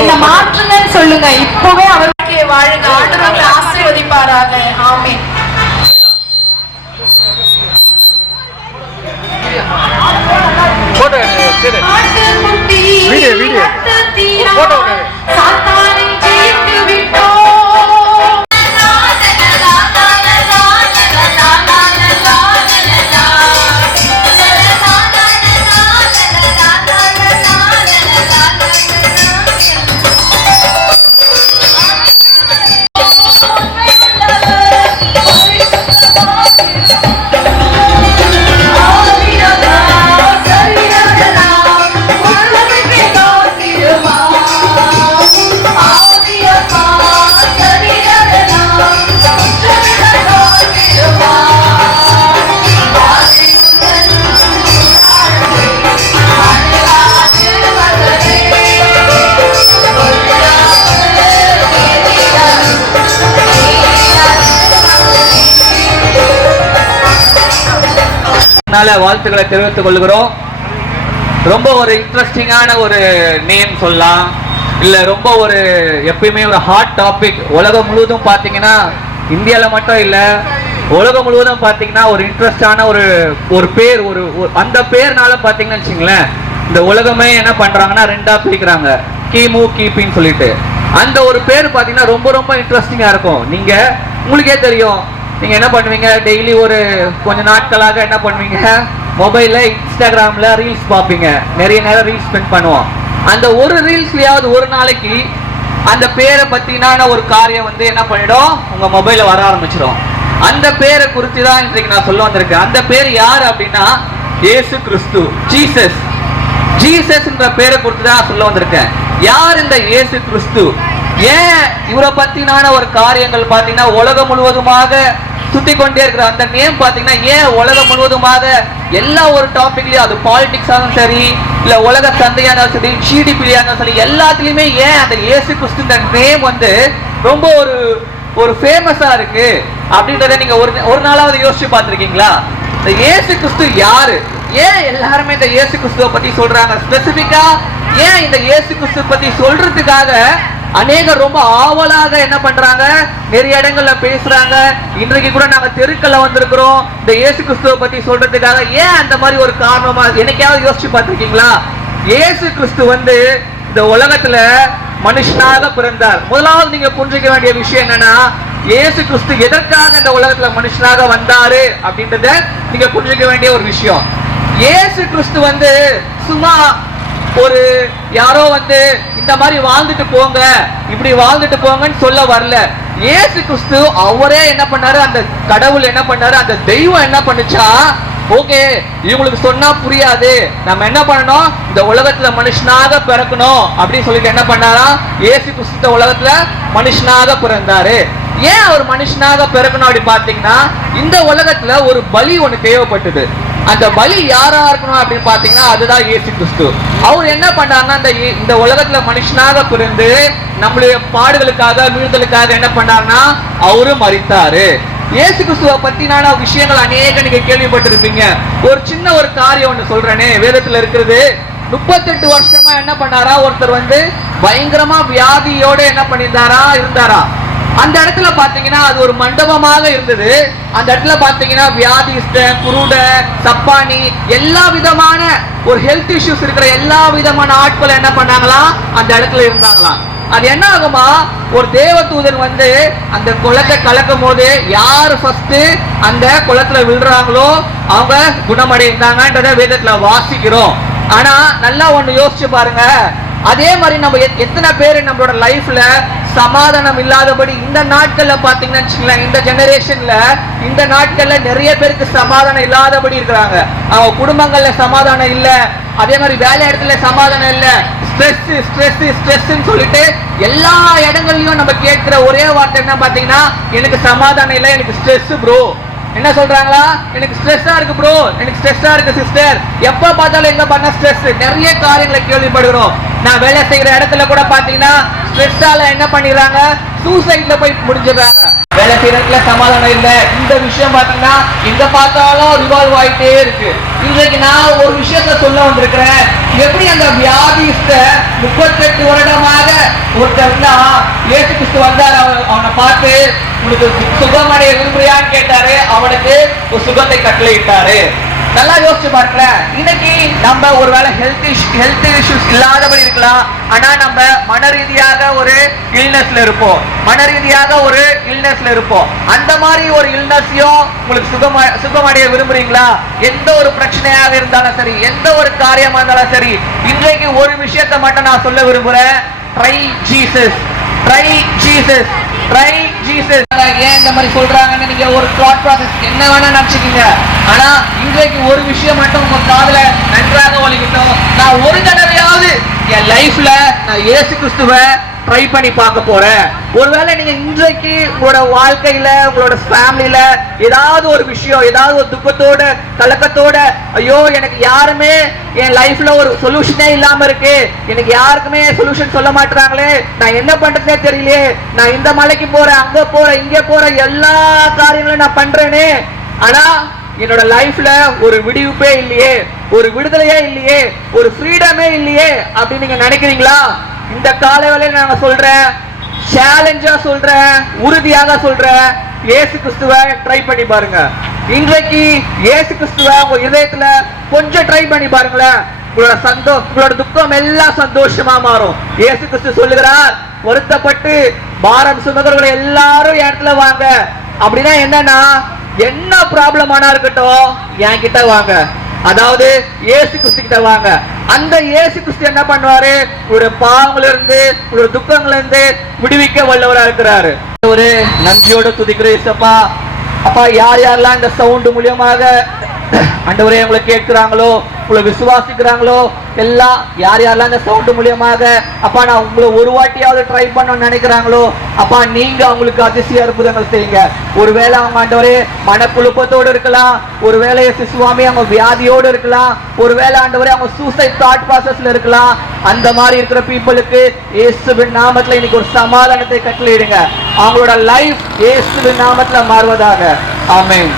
என்ன மாற்றுங்கன்னு சொல்லுங்க. இப்பவே அவர் வாழ்க்கையை வாழுங்க. ஆண்டவர்களை ஆசீர்வதிப்பாராக. ஆமென். சாத்தானை ஜெயித்து விட்டோம். வாழ்த்துக்களை தெரிவித்துக் கொள்கிறோம். ரொம்ப ஒரு இன்ட்ரெஸ்டிங்கான ஒரு நேம் சொல்லலாம், இல்ல ரொம்ப ஒரு எப்பயுமே ஒரு ஹாட் டாபிக். உலகம் முழுவதும் பாத்தீங்கன்னா, இந்தியால மட்டும் இல்ல உலகம் முழுவதும் பாத்தீங்கன்னா ஒரு இன்ட்ரெஸ்டான ஒரு பேர். அந்த பேர்னால பாத்தீங்கன்னு வச்சுங்களேன், இந்த உலகமே என்ன பண்றாங்கன்னா ரெண்டா பிரிக்கிறாங்க, கிமு கிபின்னு சொல்லிட்டு. அந்த ஒரு பேர் பாத்தீங்கன்னா ரொம்ப ரொம்ப இன்ட்ரெஸ்டிங்கா இருக்கும். உங்களுக்கே தெரியும், நீங்க என்ன பண்ணுவீங்க, டெய்லி ஒரு கொஞ்ச நாட்களாக என்ன பண்ணுவீங்க, மொபைல்ல இன்ஸ்டாகிராம்ல ரீல்ஸ் பார்ப்பீங்க. நிறைய நேரம் ரீல்ஸ் ஸ்பெண்ட் பண்ணுவோம். அந்த ஒரு ரீல்ஸ்லயாவது ஒரு நாளைக்கு அந்த பேரை பத்தினான ஒரு காரியம் என்ன பண்ணிடும், உங்க மொபைல்ல வர ஆரம்பிச்சிடும். அந்த பேரை குறித்து தான் இன்றைக்கு நான் சொல்ல வந்திருக்கேன். அந்த பேர் யாரு அப்படின்னா இயேசு கிறிஸ்து, ஜீசஸ். ஜீசஸ்ன்ற பேரை குறித்து தான் சொல்ல வந்திருக்கேன். யார் இந்த இயேசு கிறிஸ்து? ஏன் இவரை பத்தினான ஒரு காரியங்கள் பாத்தீங்கன்னா உலகம் முழுவதுமாக சுத்தி கொண்டே இருக்கிற அந்த நேம் பாத்தீங்கன்னா, ஏன் உலகம் முழுவதுமாக எல்லா ஒரு டாபிக்லயும், அது பாலிடிக்ஸாலும் சரி, இல்ல உலக சந்தையானாலும் சரி, ஜிடிபியானாலும் சரி, எல்லாத்துலயுமே ஏன் அந்த இயேசு கிறிஸ்து நேம் ரொம்ப ஒரு ஃபேமஸா இருக்கு அப்படின்றத நீங்க ஒரு நாளாவது யோசிச்சு பார்த்திருக்கீங்களா? இந்த இயேசு கிறிஸ்து யாரு? ஏன் எல்லாருமே இந்த இயேசு கிறிஸ்துவை பத்தி சொல்றாங்க? ஸ்பெசிபிக்கா ஏன் இந்த இயேசு கிறிஸ்து பத்தி சொல்றதுக்காக அநேகர் ரொம்ப ஆவலாக என்ன பண்றாங்க, நிறைய இடங்கள்ல பேசுறாங்க. இன்றைக்கு கூட நாங்க தெருக்கல்ல வந்திருக்கிறோம் இந்த இயேசு கிறிஸ்துவை பத்தி சொல்றதுக்காக. ஏன் அந்த மாதிரி ஒரு காரணமா என்னைக்காவது யோசிச்சு பார்த்திருக்கீங்களா? இயேசு கிறிஸ்து இந்த உலகத்துல மனுஷனாக பிறந்தார். முதலாவது நீங்க புரிஞ்சுக்க வேண்டிய விஷயம் என்னன்னா, இயேசு கிறிஸ்து எதற்காக இந்த உலகத்துல மனுஷனாக வந்தாரு அப்படின்றத நீங்க புரிஞ்சுக்க வேண்டிய ஒரு விஷயம். இயேசு கிறிஸ்து சும்மா ஒரு யாரோ இந்த மாதிரி வாழ்ந்துட்டு போங்க, இப்படி வாழ்ந்துட்டு போங்கன்னு சொல்ல வரல. இயேசு கிறிஸ்து அவரே என்ன பண்ணாரு, அந்த கடவுள் என்ன பண்ணாரு, அந்த தெய்வம் என்ன பண்ணுச்சா, ஓகே இவங்களுக்கு சொன்னா புரியாது, நம்ம என்ன பண்ணணும், இந்த உலகத்துல மனுஷனாக பிறக்கணும் அப்படின்னு சொல்லிட்டு என்ன பண்ணாரா, இயேசு கிறிஸ்து உலகத்துல மனுஷனாக பிறந்தாரு. ஏன் அவர் மனுஷனாக பிறக்கணும் அப்படி பாத்தீங்கன்னா, இந்த உலகத்துல ஒரு பலி ஒண்ணு தேவைப்பட்டது. அந்த பலி யாரா இருக்கணும் அப்படின்னு பாத்தீங்கன்னா அதுதான் இயேசு கிறிஸ்து. அவர் என்ன பண்ணாருன்னா இந்த உலகத்துல மனுஷனாக பிறந்து நம்மளுடைய பாடுகளுக்காக மீறுதலுக்காக என்ன பண்ணாருன்னா அவரு மரித்தாரு. இயேசு கிறிஸ்துவை பத்தினான விஷயங்கள் அநேக நீங்க கேள்விப்பட்டிருப்பீங்க. ஒரு சின்ன ஒரு காரியம் ஒண்ணு சொல்றேனே, வேதத்துல இருக்கிறது. 38 வருஷமா என்ன பண்ணாரா, ஒருத்தர் பயங்கரமா வியாதியோட என்ன இருந்தாரா. அந்த இடத்துல பாத்தீங்கன்னா அது ஒரு மண்டபமாக இருந்தது. அந்த இடத்துல பாத்தீங்கன்னா வியாதிஸ்ட, குருட, சப்பானி, எல்லா விதமான ஒரு ஹெல்த் இஷ்யூஸ் இருக்கிற எல்லா விதமான ஆட்கள் என்ன பண்ணாங்களாம், அந்த இடத்துல இருந்தாங்களாம். அது என்ன ஆகுமா, ஒரு தேவதூதன் அந்த குளத்தை கலக்கும் போது யாரு ஃபர்ஸ்ட் அந்த குளத்துல விழுறாங்களோ அவங்க குணமடைந்தாங்கன்றத வேதத்துல வாசிக்கிறோம். ஆனா நல்லா ஒண்ணு யோசிச்சு பாருங்க, அதே மாதிரி நம்ம எத்தனை பேர் நம்மளோட லைஃப்ல சமாதானம் இல்லாதபடி இந்த நாட்கள்ல பாத்தீங்கன்னா, இந்த ஜெனரேஷன்ல இந்த நாட்கள்ல நிறைய பேருக்கு சமாதானம் இல்லாதபடி இருக்கிறாங்க. அவங்க குடும்பங்கள்ல சமாதானம் இல்ல, அதே மாதிரி வேலை இடத்துல சமாதானம் இல்ல, ஸ்ட்ரெஸ் ஸ்ட்ரெஸ் ஸ்ட்ரெஸ்ன்னு சொல்லிட்டு எல்லா இடங்கள்லயும் நம்ம கேட்கிற ஒரே வார்த்தை என்ன பாத்தீங்கன்னா, எனக்கு சமாதானம் இல்ல, எனக்கு ஸ்ட்ரெஸ் ப்ரோ. என்ன சொல்றாங்களா, எனக்கு ஸ்ட்ரெஸ்ஸா இருக்கு ப்ரோ, எனக்கு ஸ்ட்ரெஸ்ஸா இருக்கு சிஸ்டர். எப்ப பார்த்தாலும் எங்க பண்ண ஸ்ட்ரெஸ். நிறைய காரியங்களை கேள்விப்படுகிறோம். நான் வேலை செய்யற இடத்துல கூட பாத்தீங்கன்னா ஸ்ட்ரெஸ்ஸால என்ன பண்ணிடுறாங்க, சூசைட்ல போய் முடிஞ்சிடறாங்க. வேலை செய்யற இடத்துல சமாதானம் இல்ல. இந்த விஷயம் பாத்தீங்கன்னா எங்க பார்த்தாலும் ரிவால்வ் ஆயிட்டே இருக்கு. இன்றைக்கு நான் ஒரு விஷயத்த சொல்ல வந்திருக்கிறேன். எப்படி அந்த வியாதிஸ்ட 38 வருடமாக ஒருத்தர் இயேசு கிறிஸ்து வந்தார். அவனை பார்த்து உனக்கு சுகமடைய விரும்புறியான்னு கேட்டாரு. அவனுக்கு ஒரு சுகத்தை கட்டளையிட்டாரு. நல்லா யோசிச்சு பார்க்கிறேன். இன்னைக்கு நம்ம ஒருவேளை ஹெல்த் இஷ்யூஸ் இல்லாதபடி இருக்கலாம், ஆனா நம்ம மன ரீதியாக ஒரு இல்னஸ்ல இருப்போம், அந்த மாதிரி ஒரு இல்னஸையும் உங்களுக்கு சுகமடைய விரும்புறீங்களா? எந்த ஒரு பிரச்சனையாக இருந்தாலும் சரி, எந்த ஒரு காரியமா இருந்தாலும் சரி, இன்றைக்கு ஒரு விஷயத்தை மட்டும் நான் சொல்ல விரும்புறேன். Try Jesus, try Jesus, try Jesus. ஏன் இந்த மாதிரி சொல்றாங்கன்னு நீங்க ஒரு தாட் ப்ராசஸ் என்ன வேணா நினைச்சுக்கீங்க. ஆனா இன்றைக்கு ஒரு விஷயம் மட்டும் உங்க காதுல நன்றாக ஒலிக்கட்டும். நான் ஒரு தடவையாவது என் லைஃப்ல நான் இயேசு கிறிஸ்துவை ட்ரை பண்ணி பார்க்க போறேன். ஒருவேளை நீங்க இன்றைக்கு உங்களோட வாழ்க்கையில, உங்களோட ஃபேமிலியில ஏதாவது ஒரு விஷயம், ஏதாவது ஒரு துக்கத்தோட கலக்கத்தோட, ஐயோ எனக்கு யாருமே என் லைஃப்ல ஒரு சொல்யூஷனே இல்லாம இருக்கு, எனக்கு யாருக்குமே சொல்யூஷன் சொல்ல மாட்டாங்களே, நான் என்ன பண்றதே தெரியலையே, நான் இந்த மலைக்கு போறேன், அங்க போறேன், இங்க போறேன், எல்லா காரியங்களும் நான் பண்றேனே, ஆனா என்னோட லைஃப்ல ஒரு விடிவுப்பே இல்லையே, ஒரு விடுதலையே இல்லையே, ஒரு ஃப்ரீடமே இல்லையே அப்படின்னு நீங்க நினைக்கிறீங்களா? இந்த காலை வேளையில நான் சொல்றேன், சேலஞ்சா சொல்றேன், உறுதியாக சொல்றேன், இயேசு கிறிஸ்துவை ட்ரை பண்ணி பாருங்க. இன்றைக்கு இயேசு கிறிஸ்துவை உங்க இதயத்துல கொஞ்சம் ட்ரை பண்ணி பாருங்களேன். உங்களோட துக்கம் எல்லாம் சந்தோஷமா மாறும். இயேசு கிறிஸ்து சொல்லுகிறார், வருத்தப்பட்டு பாரம் சுமக்கிறவங்களை எல்லாரும் என் இடத்துல வாங்க. அப்படின்னா என்னன்னா, என்ன ப்ராப்ளம் ஆனா இருக்கட்டும் என்கிட்ட வாங்க, அதாவது இயேசு கிறிஸ்து கிட்ட வாங்க. அந்த இயேசு கிறிஸ்து என்ன பண்ணுவாரு, உங்களுடைய பாவங்கள இருந்து, உங்களுடைய துக்கங்கள்ல இருந்து விடுவிக்க வல்லவரா இருக்கிறாரு. ஒரு நன்றியோட துதிக்கிற இயேசுப்பா. அப்பா, யார் யாரெல்லாம் இந்த சவுண்ட் மூலியமாக ஆண்டவரே உங்களை கேட்கிறாங்களோ, உங்களை விசுவாசிக்கிறாங்களோ, எல்லாம் யார் யாரெல்லாம் இந்த சவுண்ட் மூலியமாக அப்பா நான் உங்களை ஒரு வாட்டியாவது ட்ரை பண்ணணும்னு நினைக்கிறாங்களோ, அப்பா நீங்க அவங்களுக்கு அதிசய அற்புதங்கள் செய்யுங்க. ஒருவேளை அவங்க ஆண்டவரே மனக்குழப்பத்தோடு இருக்கலாம், ஒருவேளை சுவாமி அவங்க வியாதியோடு இருக்கலாம், ஒருவேளை ஆண்டவரே அவங்க சூசைட் தாட் ப்ராசஸ்ல இருக்கலாம். அந்த மாதிரி இருக்கிற பீப்புளுக்கு இயேசுவின் நாமத்துல இன்னைக்கு ஒரு சமாதானத்தை கட்டளையிடுங்க. அவங்களோட லைஃப் இயேசுவின் நாமத்துல மாறுவதாக. ஆமென்.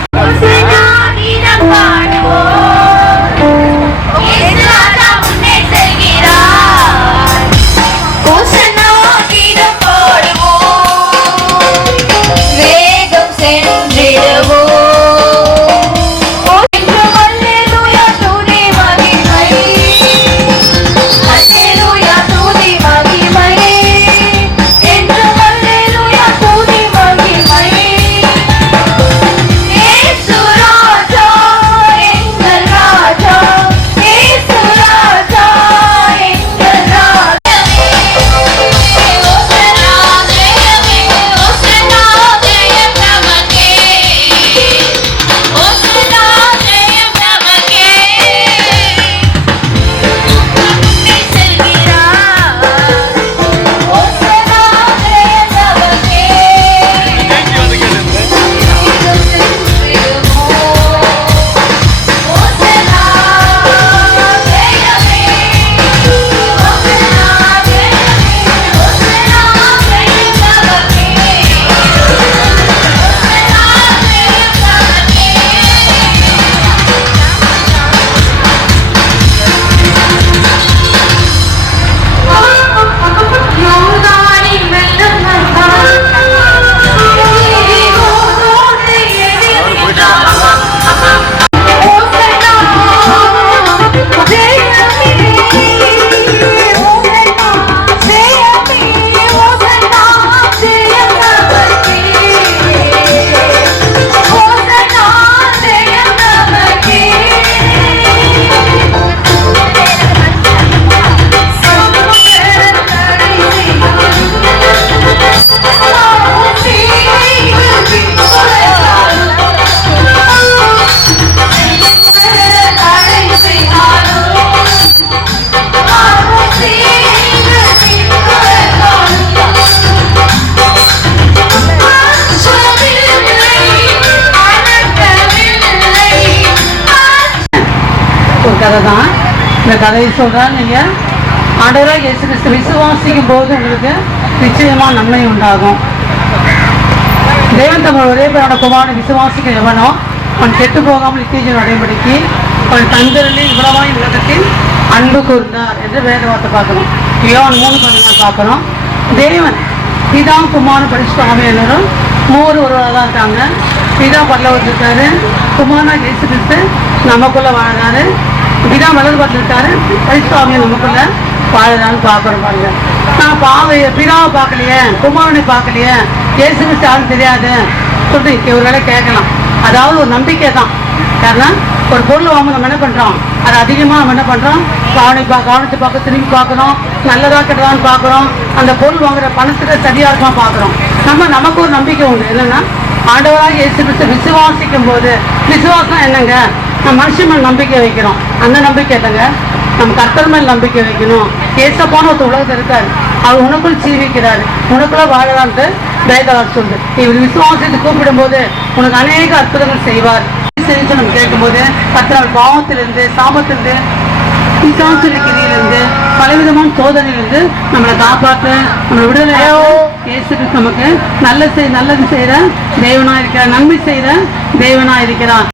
Yes, Raja, கதை தான். இந்த கதையை சொல்கிறேன். நீங்கள் ஆண்டவராக இயேசு கிறிஸ்து விசுவாசிக்கும் போது உங்களுக்கு நிச்சயமாக நன்மை உண்டாகும். தேவன் தமிழ் ஒரே பேரோட குமாரனை விசுவாசிக்க எவனோ அவன் கெட்டு போகாமல் நித்தியஜீவன் அடைபடிக்கு அவன் தந்தரில் இவ்வளவாய் உலகத்தில் அன்பு கூர்ந்தார் என்று வேத வார்த்தை பார்க்கணும். யோவான் 3:14 பார்க்குறோம். தேவன் பிதா குமாரன் பரிசுத்த ஆவியானவரும் மூவர் ஒருவராக தான் இருக்காங்க. பிதா பரலோகத்தில் இருக்காரு, குமாரனாக இயேசு கிறிஸ்து நமக்குள்ள வாழறாரு, பிதா வலது பார்த்து இருக்காரு, பரிசுத்த ஆவியானவர் நமக்குள்ள வாழறான்னு பார்க்குறோம். பாருங்க, நான் பிதாவை பார்க்கலையே, குமாரனை பார்க்கலையே, இயேசு கிறிஸ்து யாரும் தெரியாது சொல்லிட்டு ஒரு வேலை கேட்கலாம். அதாவது ஒரு நம்பிக்கை தான். ஏன்னா ஒரு பொருள் வாங்க நம்ம என்ன பண்ணுறோம், அது அதிகமாக நம்ம என்ன பண்ணுறோம், கவனித்து பார்க்க திரும்பி பார்க்குறோம், நல்லதாக கெட்டதான்னு பார்க்குறோம், அந்த பொருள் வாங்குற பணத்துக்கு சரியாக இருக்குமா பார்க்குறோம். நமக்கு ஒரு நம்பிக்கை உண்டு. என்னென்னா ஆண்டவராக இயேசு கிறிஸ்து விசுவாசிக்கும் போது, விசுவாசம் என்னங்க, நம்ம மனுஷன் மேல் நம்பிக்கை வைக்கிறோம். அந்த நம்பிக்கை இல்லைங்க, நம்ம கர்த்தர் மேல் நம்பிக்கை வைக்கணும். ஏசப்பான ஒரு உலகத்தில் இருக்காரு, அவர் உனக்குள் ஜீவிக்கிறாரு, உனக்குள்ள வாழலான்ட்டு வேதவார் சொல்லுது. இவர் விசுவாசத்தை கூப்பிடும்போது உனக்கு அநேக அற்புதங்கள் செய்வார். நம்ம கேட்கும்போது கர்த்தர் பாவத்திலிருந்து, சாபத்திலிருந்து, கிரியிலிருந்து, பலவிதமான சோதனையிலிருந்து நம்மளை காப்பாற்ற, நம்மளை விடுதலை இயேசு கிறிஸ்து நமக்கு நல்லது செய்யற தேவனா இருக்கிறார், நன்மை செய்யற தேவனா இருக்கிறார்.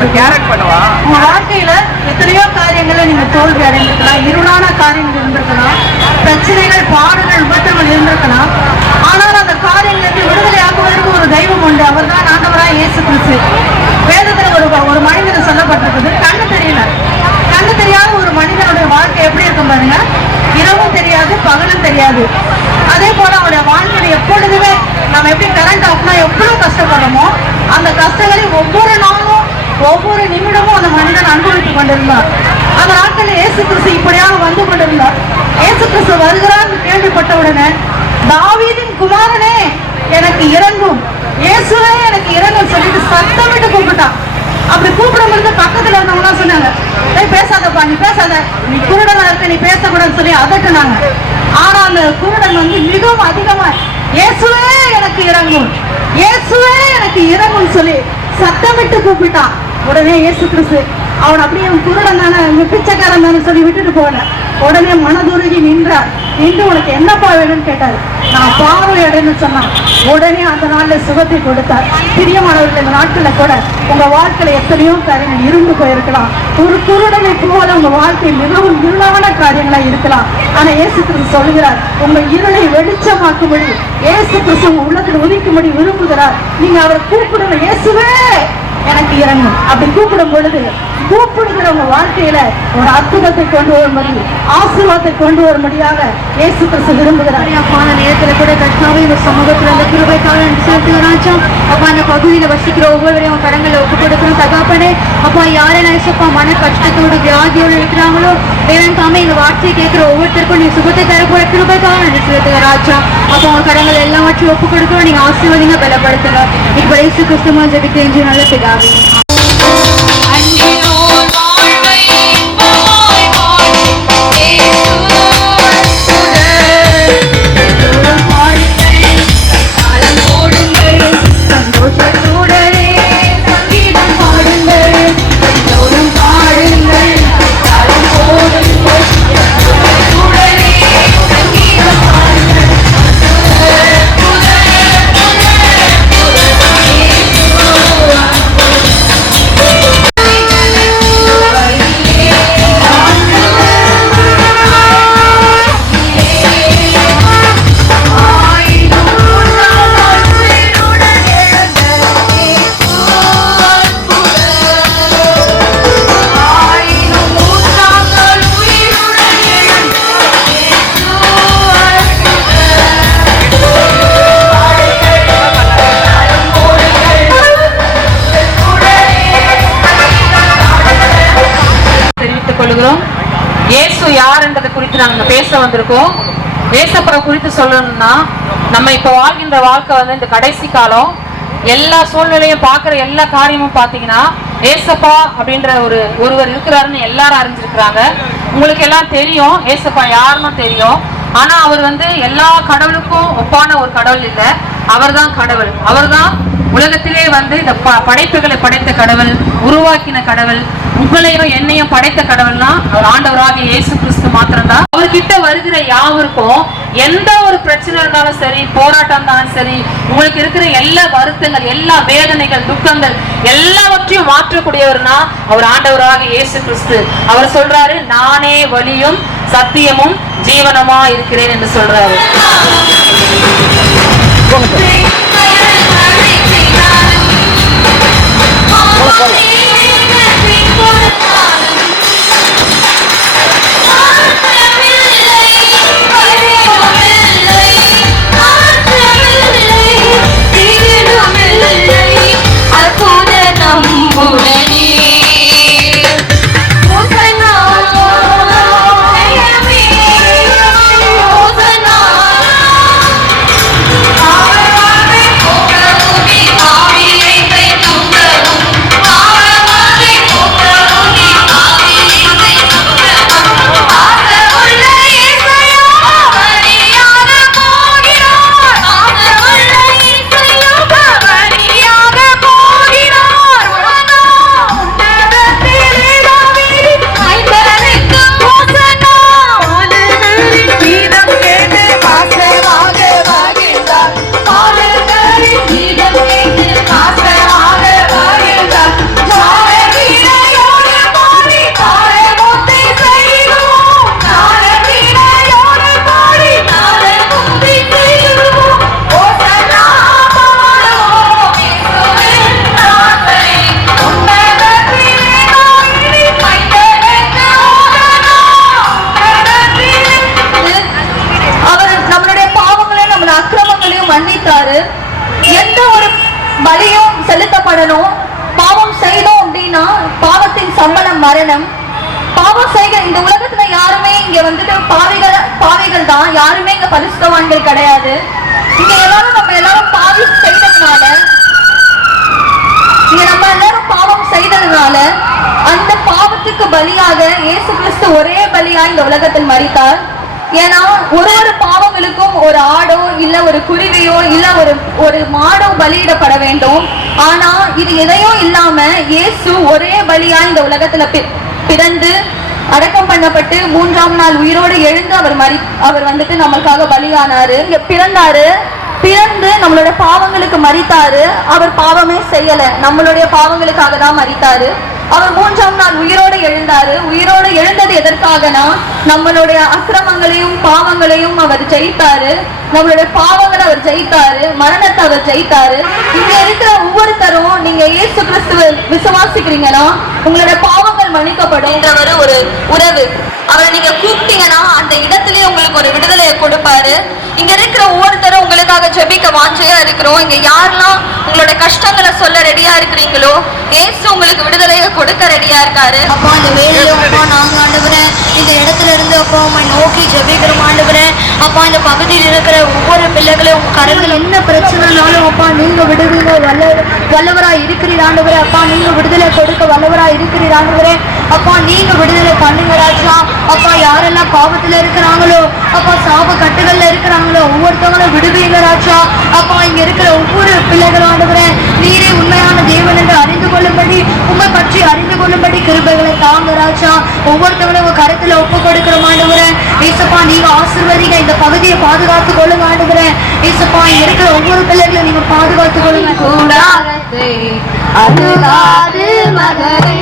உங்க வாழ்க்கையில எத்தனையோ காரியங்களை நீங்க தோல்வி அடைந்திருக்கலாம், இருளான காரியங்கள் இருந்திருக்கலாம், பிரச்சனைகள், பாடுகள், விபத்துகள் இருந்திருக்கலாம். ஆனால் அந்த காரியங்களுக்கு விடுதலை ஆக்குவதற்கு ஒரு தெய்வம் உண்டு. அவர் தான் ஆண்டவராய் இயேசு கிறிஸ்து. வேதத்துல ஒரு மனிதன் சொல்லப்பட்டிருக்குது, கண்ணு தெரியல. கண்ணு தெரியாத ஒரு மனிதனுடைய வாழ்க்கை எப்படி இருக்கும் பாருங்க. இரவும் தெரியாது, பகலும் தெரியாது. அதே போல அவருடைய வாழ்க்கையில எப்பொழுதுமே நம்ம எப்படி கரண்ட் ஆஃப்னா எவ்வளவு கஷ்டப்படுறோமோ அந்த கஷ்டங்களை ஒவ்வொரு நாளும் ஒவ்வொரு நிமிடமும் அந்த மனிதன் அனுபவித்துக் கொண்டிருந்தார். அந்த நாட்களில் இயேசு கிறிஸ்து இப்படியாக வந்து கொண்டிருந்தார். இயேசு கிறிஸ்து வருகிறார் கேள்விப்பட்ட உடனே, தாவீதின் குமாரனே எனக்கு இறங்கும், இயேசுவே எனக்கு இறங்கும் சொல்லிட்டு சத்தமிட்டு கூப்பிட்டான். அப்படி கூப்பிடும் பொழுது பக்கத்துல இருந்தவங்க சொன்னாங்க, பேசாதப்பா, நீ பேசாத, நீ குருடனா இருக்க, நீ பேசக்கூடாதுன்னு சொல்லி அதட்டுனாங்க. ஆனா அந்த குருடன் வந்து மிகவும் அதிகமா, இயேசுவே எனக்கு இறங்கும், இயேசுவே எனக்கு இறங்கும் சொல்லி சத்தமிட்டு கூப்பிட்டான். உடனே இயேசு கிறிஸ்து அவன் அப்படியே குருடன் தானே, பிச்சைக்காரன் தானே சொல்லி விட்டுட்டு போன. உடனே மனதுருகி நின்றார். நின்று உனக்கு என்னப்பா வேணும்னு கேட்டாரு. நான் பார்வை அடைன்னு சொன்னான். உடனே அந்த நாள்ல சுகத்தை கொடுத்தார். பிரியமானவர்கள், இந்த நாட்கள்ல கூட உங்க வாழ்க்கையில எத்தனையோ காரியங்கள் இருந்து போயிருக்கலாம். ஒரு குருடனை போல உங்க வாழ்க்கை மிகவும் இருளான காரியங்களா இருக்கலாம். ஆனா இயேசு கிறிஸ்து சொல்லுகிறார், உங்க இருளை வெளிச்சமாக்கும்படி இயேசு கிறிஸ்து உங்க உள்ளத்தில் உதிக்கும்படி விரும்புகிறார். நீங்க அவரை கூப்பிடணும், இயேசுவே எனக்கு இறங்கும். அப்படி கூப்பிடும் பொழுது கூப்பிடுகிறவங்க வாழ்க்கையில ஒரு அற்புதத்தை கொண்டு வரும்படி, ஆசீர்வாதத்தை கொண்டு வரும்படியாக இயேசு கிறிஸ்து விரும்புகிறார். நேரத்துல கூட கஷ்டாவே இந்த சமூகத்துல அந்த கிருபைக்காக செலுத்துகிறாச்சும் அப்பா, அந்த பகுதியில வசிக்கிற ஒவ்வொருவரையும் கரங்களை ஒப்பு கொடுக்கணும் தகப்பனே. அப்பா, யாரை நினைச்சப்பா மன கஷ்டத்தோடு வியாதியோடு இருக்கிறாங்களோ தேவன் தாமே இந்த வார்த்தையை கேட்கிற ஒவ்வொருத்தருக்கும் நீ சுகத்தை தரப்போற கிருபைக்காக செலுத்துகிறாச்சும் அப்பா, உங்க கரங்கள் எல்லாவற்றையும் ஒப்பு கொடுக்கணும். நீங்க ஆசீர்வாதிங்க, பலப்படுத்துங்க. இப்ப இயேசு கிறிஸ்துவ ஜெபிக்க நல்ல பிதாவே. இயேசு யாருன்றதை குறித்து நாங்க பேச வந்திருக்கோம். ஏசப்பரை குறித்து சொல்லணும்னா, நம்ம இப்ப வாழ்கின்ற வாழ்க்கை வந்து இந்த கடைசி காலம், எல்லா சூழ்நிலையும் பாக்குற எல்லா காரியமும் பாத்தீங்கன்னா ஏசப்பா அப்படின்ற ஒருவர் இருக்கிறாருன்னு எல்லாரும் அறிஞ்சிருக்கிறாங்க. உங்களுக்கு எல்லாம் தெரியும் ஏசப்பா யாருன்னு தெரியும். ஆனா அவர் வந்து எல்லா கடவுளுக்கும் ஒப்பான ஒரு கடவுள் இல்லை. அவர் தான் கடவுள். அவர் தான் உலகத்திலே வந்து இந்த படைப்புகளை படைத்த கடவுள், உருவாக்கின கடவுள். உங்களையும் என்னையும் படைத்த கடவுள்னா அவர் ஆண்டவராகிய இயேசு கிறிஸ்து மாத்திரம்தான். அவர்கிட்ட வருகிற யாவருக்கும் எந்த ஒரு பிரச்சனை இருந்தாலும் சரி, போராட்டம் இருந்தாலும் சரி, உங்களுக்கு இருக்கிற எல்லா வருத்தங்கள், எல்லா வேதனைகள், துக்கங்கள் எல்லாவற்றையும் மாற்றக்கூடியவர்னா அவர் ஆண்டவராகிய இயேசு கிறிஸ்து. அவர் சொல்றாரு, நானே வழியும் சத்தியமும் ஜீவனமா இருக்கிறேன் என்று சொல்றாரு. Hallelujah. சம்பளம் மரணம். பாவம் செய்கிற இந்த உலகத்துல யாருமே இங்க வந்துட்டு பாவிகள் தான், யாருமே இங்க பரிசுத்தவான்கள் கிடையாது. இங்க நம்ம எல்லாரும் பாவம் செய்ததுனால அந்த பாவத்துக்கு பலியாக இயேசு கிறிஸ்து ஒரே பலியா இந்த உலகத்தில் மரித்தார். ஏன்னா ஒரு பாவங்களுக்கும் ஒரு ஆடோ இல்ல ஒரு குருவியோ இல்ல ஒரு மாடோ பலியிடப்பட வேண்டும். ஆனா இது எதையும் இல்லாம இயேசு ஒரே பலியா இந்த உலகத்துல பிறந்து அடக்கம் பண்ணப்பட்டு 3ஆம் நாள் உயிரோடு எழுந்து அவர் வந்துட்டு நம்மளுக்காக பலியானாரு. இங்க பிறந்து நம்மளோட பாவங்களுக்கு மரித்தாரு. அவர் பாவமே செய்யல, நம்மளுடைய பாவங்களுக்காக தான் மரித்தாரு. அவர் 3ஆம் நாள் உயிரோடு எழுந்தாரு. உயிரோடு எழுந்தது எதற்காகனா நம்மளுடைய அக்கிரமங்களையும் பாவங்களையும் அவர் ஜெயித்தாரு. நம்மளுடைய பாவங்களை அவர் ஜெயித்தாரு, மரணத்தை அவர் ஜெயித்தாரு. இங்க இருக்கிற ஒவ்வொருத்தரும் நீங்க இயேசு கிறிஸ்துவை விசுவாசிக்கிறீங்கன்னா உங்களுடைய பாவங்கள் மன்னிக்கப்படும் என்ற ஒரு உறவு. அவரை நீங்க கூப்பிட்டீங்கன்னா அந்த இடத்திலேயே உங்களுக்கு ஒரு விடுதலையை கொடுப்பாரு. இங்க இருக்கிற ஒவ்வொருத்தரும் உங்களுக்காக ஜெபிக்க வாஞ்சையா இருக்கிறோம். இங்க யாரெல்லாம் உங்களோட கஷ்டங்களை சொல்ல ரெடியா இருக்கிறீங்களோ இயேசு உங்களுக்கு விடுதலையை கொடுக்க ரெடியா இருக்காரு. அப்பா இந்த வேலையில அப்பா நாங்க ஆண்டவரே இந்த இடத்துல இருந்து அப்பா உம்மை நோக்கி ஜெபிக்கிறோம் ஆண்டவரே. அப்பா இந்த பகுதியில் இருக்கிற ஒவ்வொரு பிள்ளைகளையும் உங்க கரங்கள் என்ன பிரச்சனைனாலும் அப்பா நீங்க விடுதலை வல்லவராய் இருக்கிறீர் ஆண்டவரே. அப்பா நீங்க விடுதலை கொடுக்க வல்லவராய் இருக்கிறீர் ஆண்டவரே. அப்பா நீங்க விடுதலை பண்ணுங்க ராஜா. அப்பா யாரெல்லாம் பாவத்துல இருக்கிறாங்களோ அப்பா சாப கட்டுகள்ல இருக்கிறாங்களோ ஒவ்வொருத்தவங்களும் விடுவீங்க ராஜா. அப்பா இங்க இருக்கிற ஒவ்வொரு பிள்ளைகளும் ஆண்டவரே நீரே உண்மையான தேவன் என்று அறிந்து கொள்ளும்படி உண்மை பற்றி அறிந்து கொள்ளும்படி கிருபைகளை தாங்க ராஜா. ஒவ்வொருத்தவங்களும் உங்க கருத்துல ஒப்பு கொடுக்கிறோம் ஆண்டவரே. ஏசப்பா நீங்க ஆசீர்வதிங்க, இந்த பகுதியை பாதுகாத்து கொள்ளுங்க ஆண்டவரே. ஏசப்பா இங்க இருக்கிற ஒவ்வொரு பிள்ளைகளை நீங்க பாதுகாத்து கொள்ளுங்க. கூடாரத்தை அணுகாது மகனே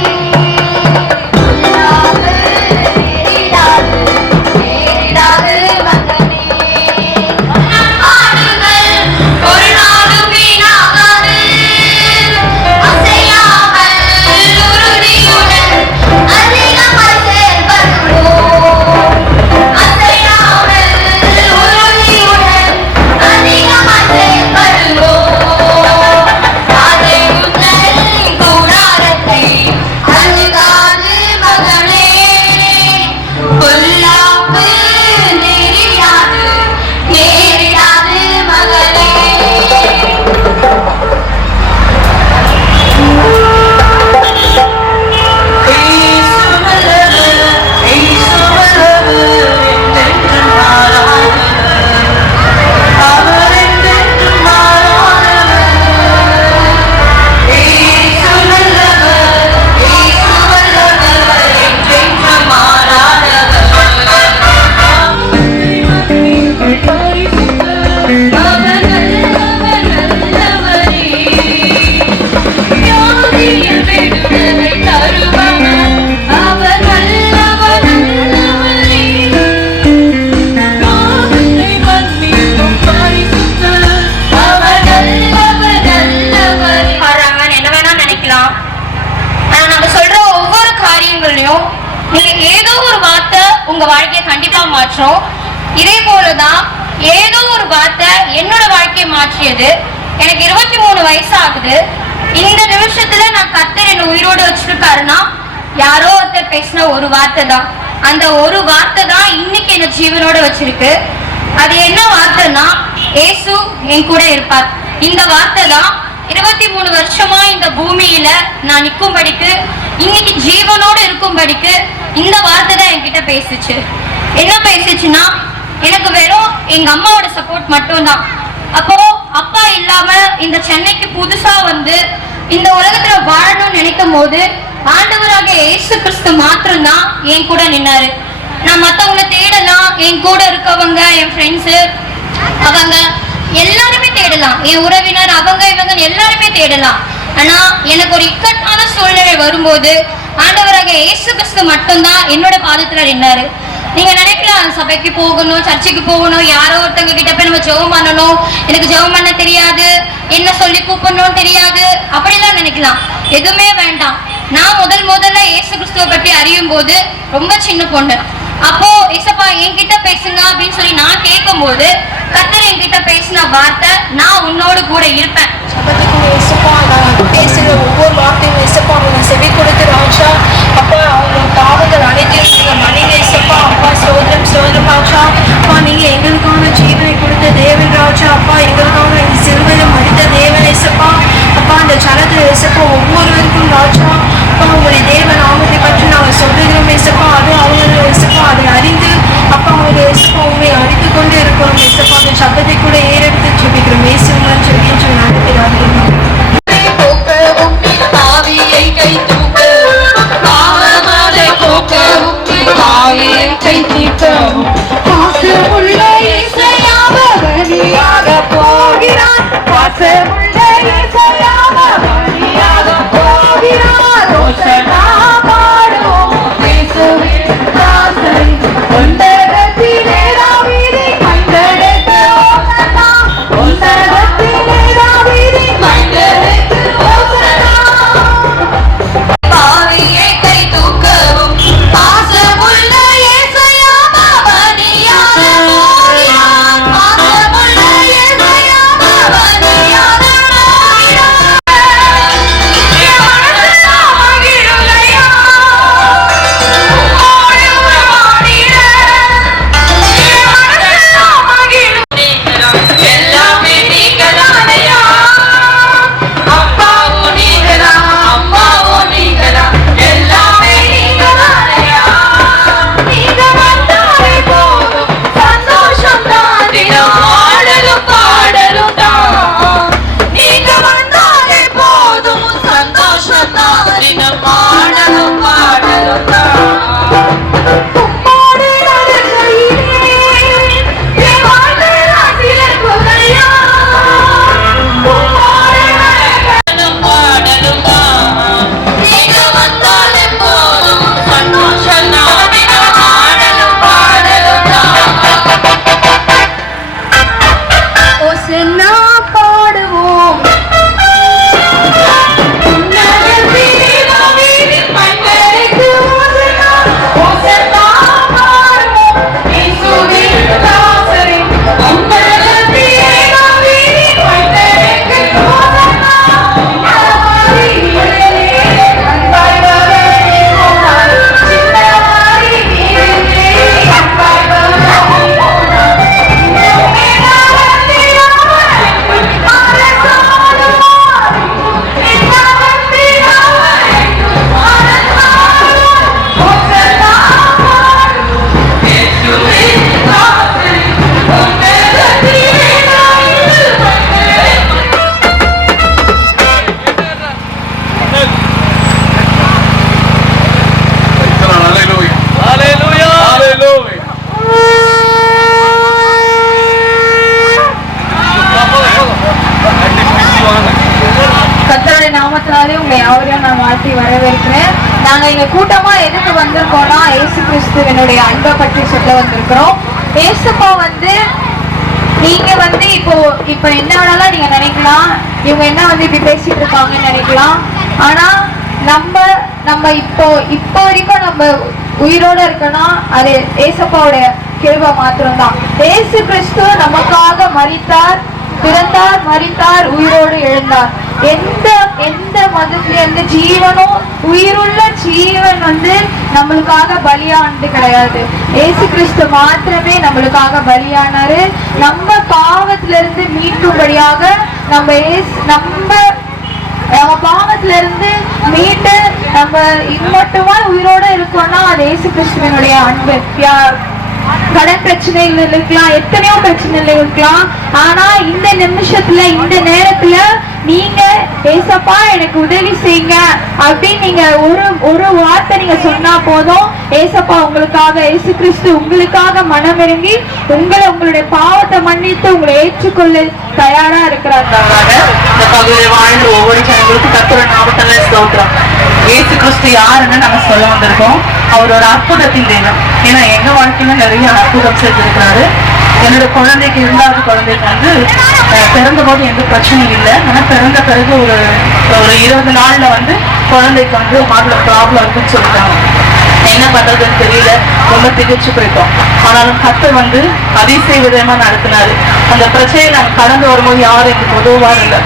உங்க வாழ்க்கையை கண்டிப்பா மாற்றும். இதே போலதான் ஏதோ ஒரு வார்த்தை என்னோட வாழ்க்கையை மாற்றியது. எனக்கு 23 வயசு ஆகுது. இந்த நிமிஷத்துல நான் கர்த்தர் என்ன உயிரோடு வச்சிருக்காருன்னா யாரோ ஒருத்தர் பேசின ஒரு வார்த்தை தான். அந்த ஒரு வார்த்தை தான் இன்னைக்கு என்ன ஜீவனோட வச்சிருக்கு. அது என்ன வார்த்தைன்னா இயேசு என் கூட இருப்பார். இந்த வார்த்தை தான் 23 வருஷமா இந்த பூமியில நான் நிற்கும்படிக்கு இன்னைக்கு ஜீவனோடு இருக்கும்படிக்கு இந்த வார்த்தை தான் என்கிட்ட பேசிச்சு. என்ன பேசிச்சுன்னா எனக்கு வெறும் எங்க அம்மாவோட சப்போர்ட் மட்டும்தான். அப்போ அப்பா இல்லாம இந்த சென்னைக்கு புதுசா வந்து இந்த உலகத்துல வாழணும்னு நினைக்கும் போது ஆண்டவராக இயேசு கிறிஸ்து மாத்திரம்தான் என் கூட நின்னாரு. நான் மத்தவங்களை தேடலாம், என் கூட இருக்கவங்க என் ஃப்ரெண்ட்ஸு அவங்க எல்லாருமே தேடலாம், என் உறவினர் அவங்க இவங்க எல்லாருமே தேடலாம். ஆனா எனக்கு ஒரு இக்கட்டான சூழ்நிலை வரும்போது ஆண்டவராக இயேசு கிறிஸ்து மட்டும்தான் என்னோட பாதத்துல நின்னாரு. நீங்க நினைக்கலாம் சபைக்கு போகணும், சர்ச்சுக்கு போகணும், யாரோ ஒருத்தவங்க கிட்ட போய் நம்ம ஜெபம் பண்ணணும், எனக்கு ஜெபம் பண்ண தெரியாது, என்ன சொல்லி கூப்பிடணும் தெரியாது, அப்படிலாம் நினைக்கலாம். எதுவுமே வேண்டாம். நான் முதல்ல இயேசு கிறிஸ்துவை பற்றி அறியும் போது ரொம்ப சின்ன பொண்ணு. அப்போ ஏசப்பா என்கிட்ட பேசுங்க அப்படின்னு சொல்லி நான் கேட்கும் போது கர்த்தர் என்கிட்ட பேசின வார்த்தை நான் உன்னோடு கூட இருப்பேன். சபத்துக்கு ஏசப்பா நான் பேசுகிற ஒவ்வொரு வார்த்தையும் ஏசப்பா நான் செவி கொடுத்து ராஜா நான் வாழ்த்தி வரவேற்கிறேன். நாங்க இங்க கூட்டமா எதுக்கு வந்திருக்கோம்னா இயேசு கிறிஸ்துவனுடைய அன்பை பற்றி சொல்ல வந்திருக்கிறோம். இயேசுப்பா நீங்க இப்ப என்ன வேணாலும் நீங்க நினைக்கலாம், இவங்க என்ன இப்படி பேசிட்டு இருக்காங்கன்னு நினைக்கலாம். ஆனா நம்ம இப்போ வரைக்கும் நம்ம உயிரோட இருக்கணும், அது ஏசப்பாவுடைய கிருபை மாத்திரம்தான். ஏசு கிறிஸ்து நமக்காக மரித்தார், பிறந்தார், மரித்தார், உயிரோடு எழுந்தார். எந்த மதத்துல எந்த ஜீவனும் உயிருள்ள ஜீவன் நம்மளுக்காக பலியானது கிடையாது. ஏசு கிறிஸ்து மாத்திரமே நம்மளுக்காக பலியானாரு. நம்ம பாவத்துல இருந்து மீட்கும்படியாக நம்ம பாவத்துல இருந்து மீட்டு நம்ம இம்மட்டுமா உயிரோட இருக்கோம்னா அது ஏசு கிறிஸ்துவனுடைய அன்பு. கடன் பிரச்சனைகள் இருக்கலாம், எத்தனையோ பிரச்சனைகள் இருக்கலாம். ஆனா இந்த நிமிஷத்துல இந்த நேரத்துல நீங்க ஏசப்பா எனக்கு உதவி செய்யுங்க அப்படின்னு நீங்க ஒரு வார்த்தை நீங்க சொன்னா போதும், ஏசப்பா உங்களுக்காக, ஏசு கிறிஸ்து உங்களுக்காக மனமிறங்கி உங்களுடைய பாவத்தை மன்னித்து உங்களை ஏற்றுக்கொள்ள தயாரா இருக்கிறாங்க. இந்த பகுதியில் வாழ்ந்து ஒவ்வொரு ஜனங்களுக்கும் கர்த்தருடைய நாமத்திலே ஸ்தோத்திரம். இயேசு கிறிஸ்து யாருன்னு நம்ம சொல்ல வந்திருக்கோம். அவர் ஒரு அற்புதத்தின் தெய்வம். ஏன்னா எங்க வாழ்க்கையில நிறைய அற்புதம் செஞ்சிருக்கிறாரு. என்னோட குழந்தைக்கு 2வது குழந்தைக்கு பிறந்த போது எந்த பிரச்சனையும் இல்லை. ஆனா பிறந்த பிறகு ஒரு 20 நாள்ல குழந்தைக்கு ஹார்ட்ல ப்ராப்ளம் இருக்குன்னு சொல்லிட்டாங்க. என்ன பண்றதுன்னு தெரியல, ரொம்ப திகச்சு போயிட்டோம். ஆனாலும் கர்த்தர் அதிசய விதமா நடத்தினாரு. அந்த பிரச்சனையை நாங்க கடந்து வரும்போது யாரும் எங்களுக்கு உதவுவார் இல்லை.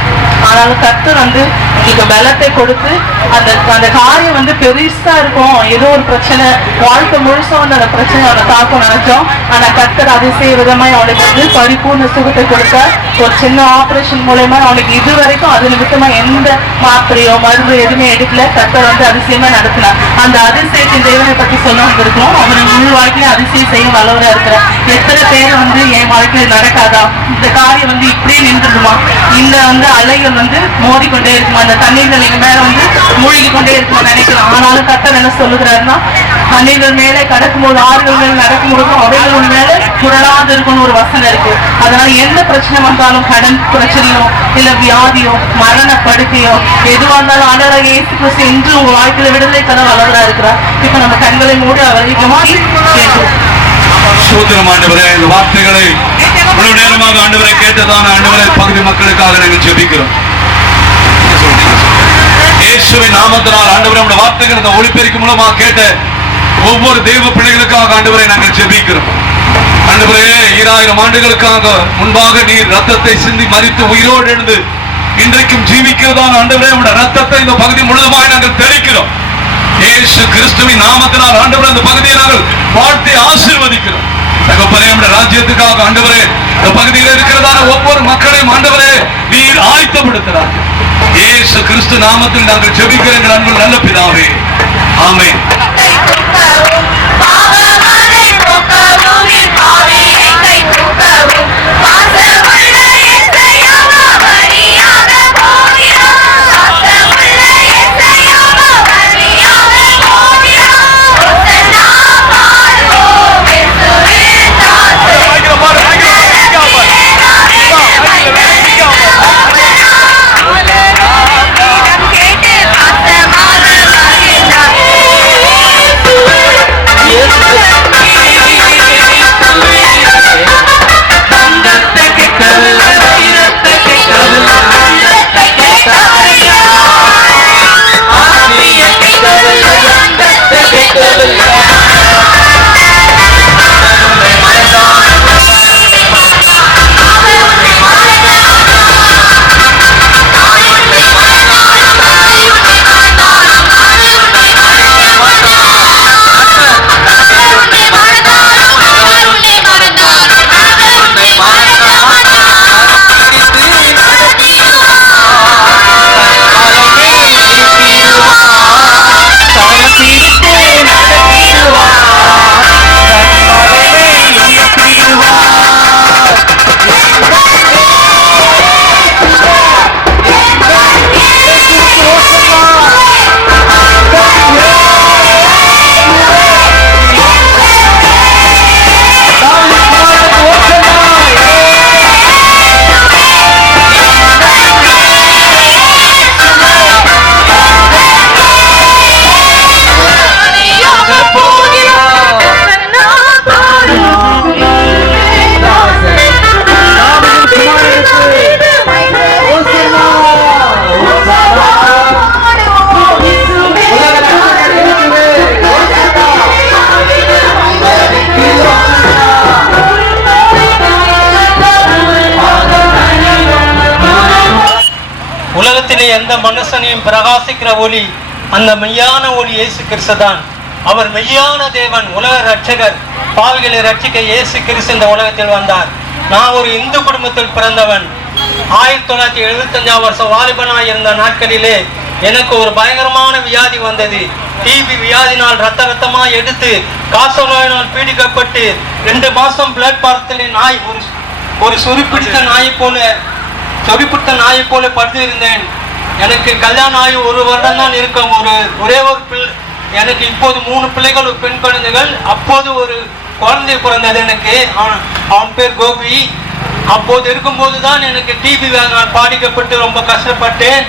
ஆனாலும் கர்த்தர் உங்களுக்கு பலத்தை கொடுத்து அந்த காரியம் பெருசா இருக்கும். ஏதோ ஒரு பிரச்சனை வாழ்க்கை முழுசா அந்த பிரச்சனை அவனை தாக்கம் நினைச்சோம். ஆனா கர்த்தர் அதிசய விதமாய் அவனுக்கு பரிபூர்ண சுகத்தை கொடுத்த ஒரு சின்ன ஆபரேஷன் மூலமா அவனுக்கு இதுவரைக்கும் அது நிமித்தமா எந்த மாத்திரையோ மருந்து எதுவுமே எடுக்கல. கர்த்தர் அதிசயமா நடத்தினார். அந்த அதிசயத்தின் தேவனை பத்தி சொல்ல வந்திருக்கோம். அவர் முழு வாழ்க்கையில அதிசயம் செய்ய வல்லவரா இருக்கிறார். எத்தனை பேர் என் வாழ்க்கையில நடக்காதா, இந்த காரியம் இப்படியே நின்றுடுமா, இந்த அலைகள் மோதிக்கொண்டே இருக்குமா, அந்த தண்ணீர்கள் எங்க மேல மூழ்கி கொண்டே இருக்குமா நினைக்கலாம். ஆனாலும் கர்த்தர் என்ன சொல்லுகிறாருன்னா, தண்ணீர்கள் மேலே கடக்கும்போது, ஆறுகள் மேல நடக்கும்போதும் அவைகள் மேல குரலாது இருக்கும்னு ஒரு வசனம் இருக்கு. அதனால எந்த பிரச்சனை வந்தாலும், கடன் பிரச்சனையோ இல்ல வியாதியோ மரண படுக்கையோ எதுவா இருந்தாலும் ஆண்டவராக இயேசு கிறிஸ்து என்று உங்க வாழ்க்கையில விடுதலை தர வல்லவரா இருக்கிறார். இப்ப நம்ம கண்களை மூடி அவரை கேட்கிறோம். சோத்திரம் ஆண்டவரே, இந்த வார்த்தைகளை இவ்வளவு நேரமாக ஆண்டவரை கேட்டதான ஆண்டவரை பகுதி மக்களுக்காக நாங்கள் ஜெபிக்கிறோம். இயேசுவின் நாமத்தினால் ஆண்டவரே உடைய வார்த்தைகள் இந்த ஒளிபெருக்கி மூலமாக கேட்ட ஒவ்வொரு தெய்வ பிள்ளைகளுக்காக ஆண்டவரை நாங்கள் ஜெபிக்கிறோம். ஆண்டவரே 2000 ஆண்டுகளுக்காக முன்பாக நீர் ரத்தத்தை சிந்தி மரித்து உயிரோடு எழுந்து இன்றைக்கும் ஜீவிக்கிறதான ஆண்டவரே உடைய ரத்தத்தை இந்த பகுதி முழுவதுமாய் நாங்கள் தெளிக்கிறோம். இயேசு கிறிஸ்துவின் நாமத்தினால் ஆண்டவரே அந்த பகுதியை நாங்கள் வாழ்த்தி ஆசீர்வதிக்கிறோம். தகப்பனே உம்முடைய ராஜ்யத்துக்காக ஆண்டவரே இந்த பகுதியில் இருக்கிறதான ஒவ்வொரு மக்களையும் ஆண்டவரே நீர் ஆயத்தப்படுத்துகிறார். இயேசு கிறிஸ்து நாமத்தில் நாங்கள் ஜெபிக்கிற எங்கள் அன்பு நல்ல பிதாவே, ஆமென். Yes. எந்த மனுஷனையும் பிரகாசிக்கிற ஒளி, அந்த மெய்யான ஒளி இயேசு கிறிஸ்து தான். அவர் மெய்யான தேவன், உலக ரட்சகர். பாவிகளை ரட்சிக்க இயேசு கிறிஸ்து இந்த உலகத்தில் வந்தார். நான் ஒரு இந்து குடும்பத்தில் பிறந்தவன். 1975 வருஷம் வாலிபனாய் இருந்த நாட்களிலே எனக்கு ஒரு பயங்கரமான வியாதி வந்தது. டிபி வியாதினால் ரத்தமா எடுத்து காச நோயினால் பீடிக்கப்பட்டு 2 மாசம் பிளட் பாரத்திலே நாய் ஒரு சொறிப்பிடித்த நாயை போல படுத்து இருந்தேன். எனக்கு கல்யாணம் ஆகி 1 வருடம் தான் இருக்கும். ஒரே ஒரு எனக்கு இப்போது 3 பிள்ளைகள், பெண் குழந்தைகள். அப்போது ஒரு குழந்தை பிறந்தது எனக்கு. அவன் பேர் கோபி. அப்போது இருக்கும்போது தான் எனக்கு டிபி வியாதினால் பாதிக்கப்பட்டு ரொம்ப கஷ்டப்பட்டேன்.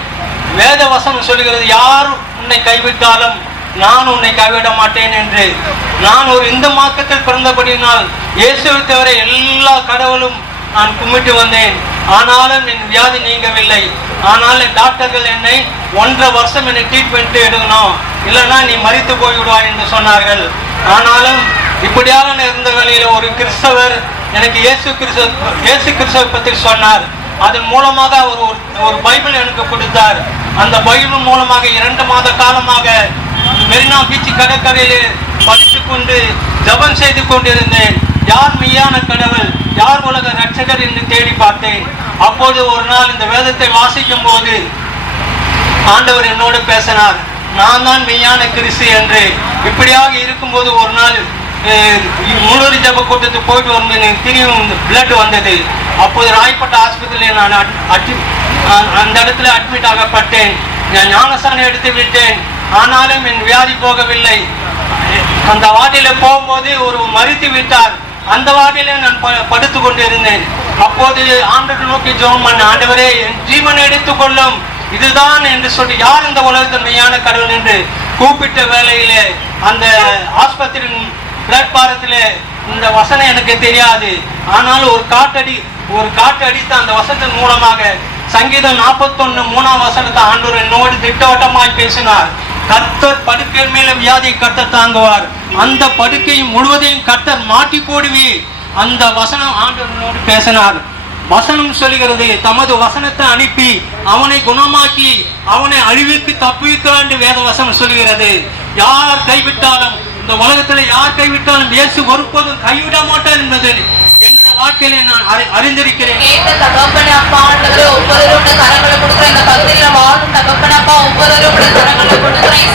வேத வசனம் சொல்கிறது, யார் உன்னை கைவிட்டாலும் நான் உன்னை கைவிட மாட்டேன் என்று. நான் ஒரு இந்து மார்க்கத்தில் பிறந்தபடியினால் இயேசுவை தவிர எல்லா கடவுளும் நான் கும்பிட்டு வந்தேன். ஆனாலும் என் வியாதி நீங்கவில்லை. ஆனாலும் டாக்டர்கள் என்னை 1.5 வருஷம் என்னை ட்ரீட்மெண்ட் எடுக்கணும், இல்லைன்னா நீ மரித்து போய்விடுவாய் என்று சொன்னார்கள். ஆனாலும் இப்படியாக இருந்த வேளையில் ஒரு கிறிஸ்தவர் எனக்கு இயேசு கிறிஸ்துவை பற்றி சொன்னார். அதன் மூலமாக அவர் ஒரு பைபிள் எனக்கு கொடுத்தார். அந்த பைபிள் மூலமாக 2 மாத காலமாக மெரினா பீச் கடற்கரையிலே படித்துக் கொண்டு ஜபம் செய்து கொண்டிருந்தேன். யார் மெய்யான கடவுள், யார் உலக ரட்சகர் என்று தேடி பார்த்தேன். அப்போது ஒரு நாள் இந்த வேதத்தை வாசிக்கும் போது ஆண்டவர் என்னோடு பேசினார், நான் தான் மெய்யான கிறிஸ்து என்று. இப்படியாக இருக்கும்போது ஒரு நாள் முன்னூறு ஜப கூட்டத்துக்கு போயிட்டு வரும்போது எனக்கு திரும்பியும் பிளட் வந்தது. அப்போது ராயப்பட்ட ஆஸ்பத்திரியில் நான் அந்த இடத்துல அட்மிட் ஆகப்பட்டேன். நான் ஞானஸ்தானம் எடுத்து விட்டேன். ஆனாலும் என் வியாதி போகவில்லை. அந்த வார்டில போகும்போது ஒரு மறித்து விட்டார். அந்த வார்டில நான் படுத்து கொண்டிருந்தேன். அப்போது ஆண்டவரை நோக்கி ஜெபம் பண்ண, ஆண்டவரே என் ஜீவனை எடுத்துக்கொள்ளும், இதுதான் என்று சொல்லி, யார் இந்த உலகத்தின் மெய்யான கடவுள் என்று கூப்பிட்ட வேளையிலே அந்த ஆஸ்பத்திரியின் பிளாட்பாரத்திலே இந்த வசனம் எனக்கு தெரியாது. ஆனால் ஒரு காட்டு அடித்த அந்த வசனத்தின் மூலமாக சங்கீதம் 41:3 வசனத்தை ஆண்டவர் என்னோடு திட்டவட்டமாய் பேசினார். கர்த்தர் படுக்கையின் மேல வியாதியை கர்த்தர் தாங்குவார், அந்த படுக்கையை முழுவதையும் கர்த்தர் மாட்டி போடுவி. அந்த வசனம் ஆண்டவரோடு பேசினார். வசனம் சொல்லுகிறது, தமது வசனத்தை அனுப்பி அவனை குணமாக்கி அவனை அழிவுக்கு தப்புவிக்கிறான் என்று வேத வசனம் சொல்லுகிறது. யார் கைவிட்டாலும், இந்த உலகத்துல யார் கைவிட்டாலும் இயேசு ஒருபோதும் கைவிட மாட்டார் என்பது என்னுடைய வாழ்க்கையிலே நான் அறிந்திருக்கிறேன். ஒவ்வொருவரும் கரங்களை கொடுக்குற இந்த பகுதியில் வாழும் தகப்பனப்பா, ஒவ்வொருவரும் கரங்களை கொடுக்குறேன்.